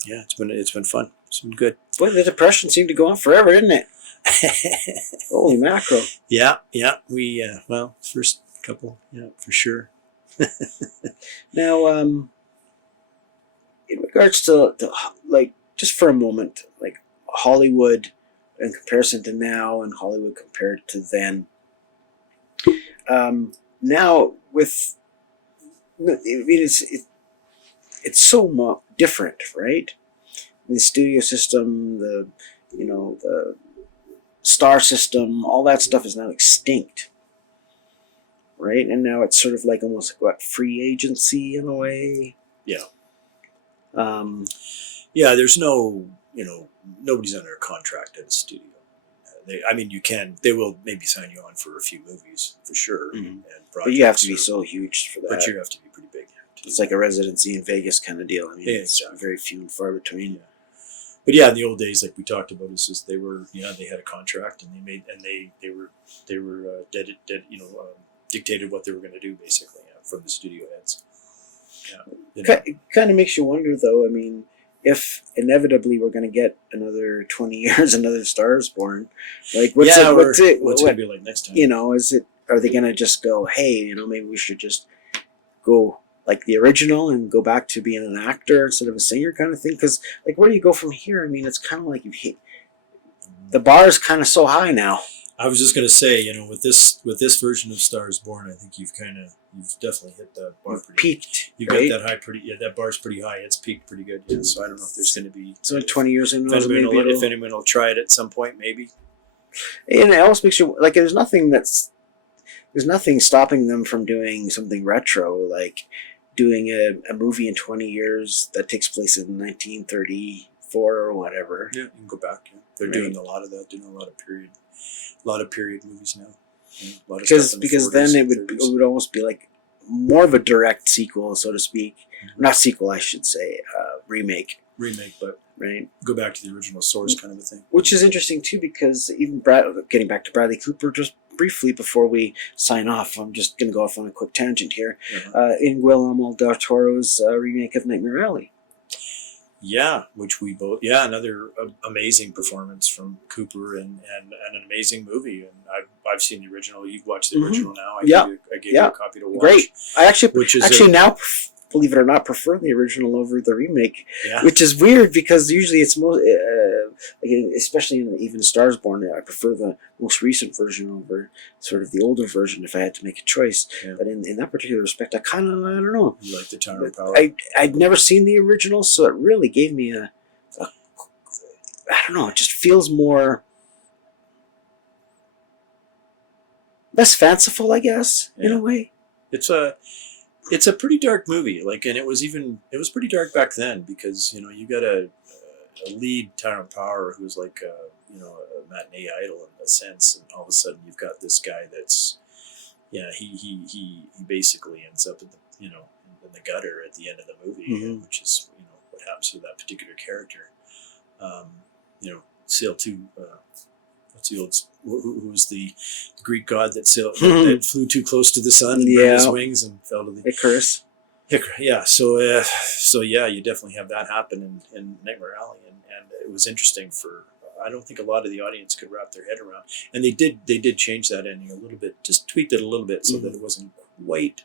it's been fun. It's been good. Boy, the Depression seemed to go on forever, didn't it? Holy mackerel! Yeah. We first couple, for sure. Now, in regards to like, just for a moment, like Hollywood in comparison to now, and Hollywood compared to then. Now with, I mean, it's so different, right? The studio system, the star system, all that stuff is now extinct, right? And now it's sort of like almost like free agency in a way. Yeah. There's no, nobody's under a contract at a studio. They will maybe sign you on for a few movies for sure. Mm-hmm. But you have to be so huge for that. But you have to be pretty big. It's like a residency in Vegas kind of deal. I mean, it's very few and far between. Yeah. But in the old days, like we talked about, it's just they had a contract, and they were dictated what they were going to do basically from the studio heads. Yeah. It kind of makes you wonder, though. I mean, if inevitably we're going to get another 20 years, another Star is Born, like what's it going to be like next time? Are they going to just go, hey, maybe we should just go like the original and go back to being an actor instead of a singer kind of thing? Because like, where do you go from here? I mean, it's kind of like the bar is kind of so high now. I was just going to say, with this version of Star is Born, I think you've definitely hit that bar. Peaked. You've got that high pretty. Yeah, that bar's pretty high. It's peaked pretty good. Yeah. So I don't know if there's going to be. So in 20 years, if anyone will try it at some point, maybe. And it almost makes you like there's nothing stopping them from doing something retro, like doing a movie in 20 years that takes place in 1934 or whatever. Yeah, you can go back. Yeah. They're doing a lot of that. Doing a lot of period movies now. Because then it would almost be like more of a direct sequel, so to speak. Mm-hmm. Not sequel, I should say. Remake, but right. Go back to the original source, kind of a thing. Which is interesting too, because even getting back to Bradley Cooper, just briefly before we sign off, I'm just going to go off on a quick tangent here. In Guillermo del Toro's remake of Nightmare Alley. Yeah, which we both. Yeah, another amazing performance from Cooper and an amazing movie. And I've seen the original. You've watched the original now. I gave you a copy to watch. Great. I actually now believe it or not, prefer the original over the remake, Yeah. which is weird because usually it's most, especially in Even Stars Born, I prefer the most recent version over sort of the older version if I had to make a choice. Yeah. But in that particular respect, I don't know. You like the Tower of Power? I'd never seen the original, so it really gave me I don't know, it just feels more, less fanciful, I guess, in a way. It's a pretty dark movie, like, and it was pretty dark back then because you got a lead Tower of Power who's like a matinee idol in a sense, and all of a sudden you've got this guy that's he basically ends up in the gutter at the end of the movie, which is what happens to that particular character. Sail to what's the old who's the Greek god that that flew too close to the sun and burned his wings and fell to the Icarus. Yeah, so you definitely have that happen in Nightmare Alley, and it was interesting for. I don't think a lot of the audience could wrap their head around, and they did change that ending a little bit, just tweaked it a little bit so that it wasn't quite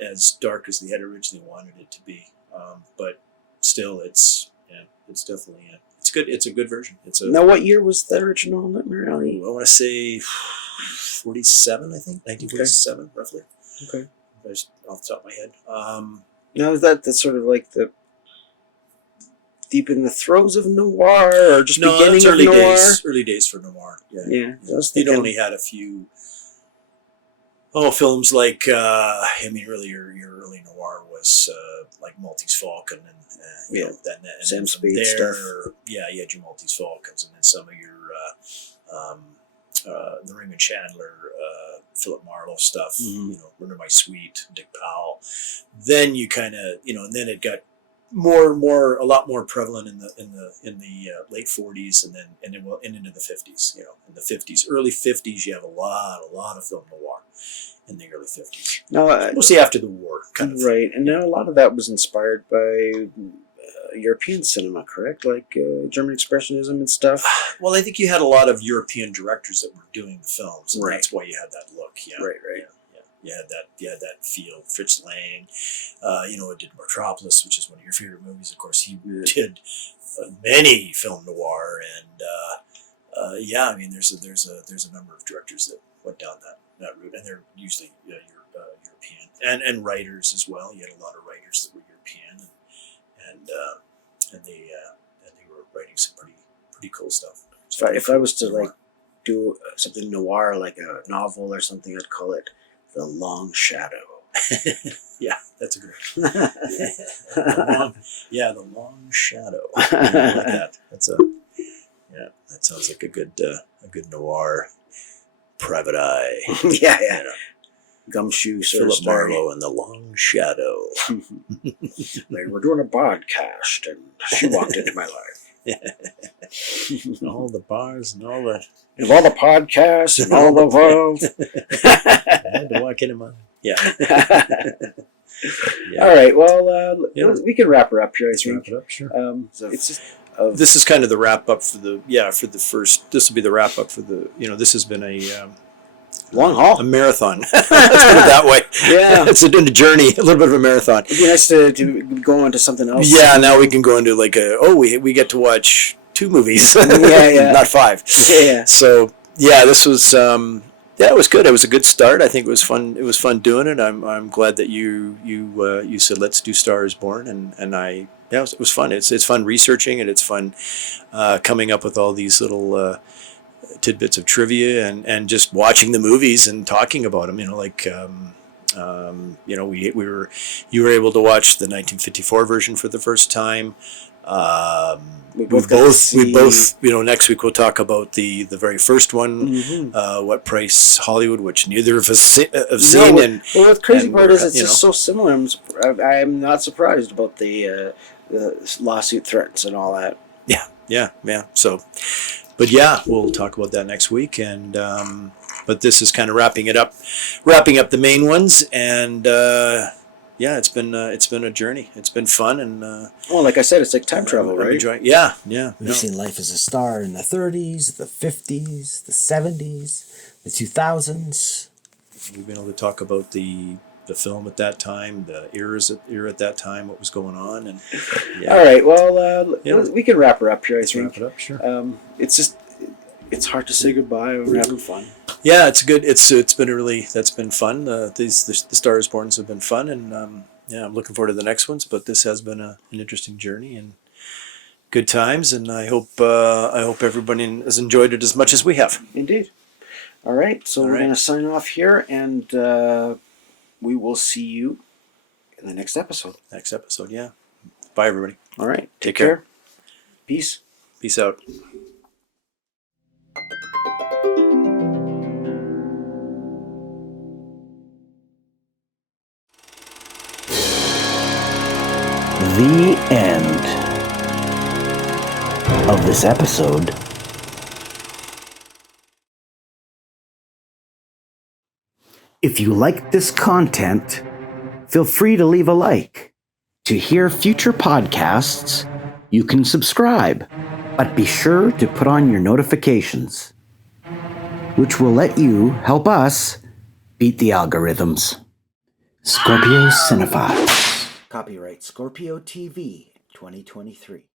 as dark as they had originally wanted it to be, but still, it's definitely it's good. It's a good version. Now, what year was the original Nightmare Alley? I want to say 47, I think 1947, roughly. Okay. Just off the top of my head. Now, is that's sort of like the deep in the throes of noir, or just beginning that's of early noir? days. Early days for noir. Yeah. I was They'd thinking, only had a few. Films like really your early noir was like Maltese Falcon and Sam from Spade stuff. Yeah, you had your Maltese Falcons, and then some of your the Raymond Chandler, Philip Marlowe stuff. Murder My Sweet, Dick Powell. Then you kind of and then it got a lot more prevalent in the late 40s and then into the 50s. In the 50s, early 50s, you have a lot of film noir in the early 50s. Now, Mostly after the war, kind of. right, and now a lot of that was inspired by European cinema, correct? Like German Expressionism and stuff. Well, I think you had a lot of European directors that were doing the films, and Right. that's why you had that look. Yeah, Right. Yeah. You had that feel. Fritz Lang, it did Metropolis, which is one of your favorite movies. Of course, he did many film noir, and I mean, there's a number of directors that went down that route, and they're usually European and writers as well. You had a lot of writers that were European, and they were writing some pretty cool stuff. If I was to like do something noir, like a novel or something, I'd call it The Long Shadow. Yeah, that's a good one. The Long Shadow. I like that. That sounds like a good noir. Private Eye. yeah. Gumshoe sort Philip of story. Marlowe and The Long Shadow. Like, we're doing a podcast, and she walked into my life. All the bars and all the... Of all the podcasts in all the world. I had to walk into mine. Yeah. All right, well, we can wrap her up here, I think. Wrap it up, sure. It's just... this is kind of the wrap up for the first. This will be the wrap up for the. This has been a long haul, a marathon. Let's put it that way. Yeah, it's been a journey, a little bit of a marathon. It'd be nice to go on to something else. Yeah, now we can go into like we get to watch 2 movies. yeah, not 5. Yeah. So this was it was good. It was a good start. I think it was fun. It was fun doing it. I'm glad that you said let's do Star is Born, and I. Yeah, it was fun. It's fun researching it. It's fun coming up with all these little tidbits of trivia and just watching the movies and talking about them. You were able to watch the 1954 version for the first time. We both next week we'll talk about the very first one, What Price Hollywood, which neither of us have seen. The crazy part is it's just so similar. I'm not surprised about the lawsuit threats and all that. Yeah. So, but we'll talk about that next week. And but this is kind of wrapping up the main ones. And it's been a journey. It's been fun and like I said, it's like time travel, right? Yeah. We've seen Life as a Star in the 30s, the 50s, the 70s, the 2000s. We've been able to talk about the the film at that time, the era at that time, what was going on, and All right. Well, Yeah. we can wrap her up here. let's I wrap think. it up. Sure. It's hard to say goodbye. We're having fun. Yeah, it's good. It's been that's been fun. The Star is Borns have been fun, and yeah, I'm looking forward to the next ones. But this has been an interesting journey and good times, and I hope everybody has enjoyed it as much as we have. Indeed. All right. So we're going to sign off here, and we will see you in the next episode. Yeah. Bye, everybody. All right. Take care. Peace. Peace out. The end of this episode. If you like this content, feel free to leave a like. To hear future podcasts, you can subscribe, but be sure to put on your notifications, which will let you help us beat the algorithms. Scorpio Cinephiles. Copyright Scorpio TV 2023.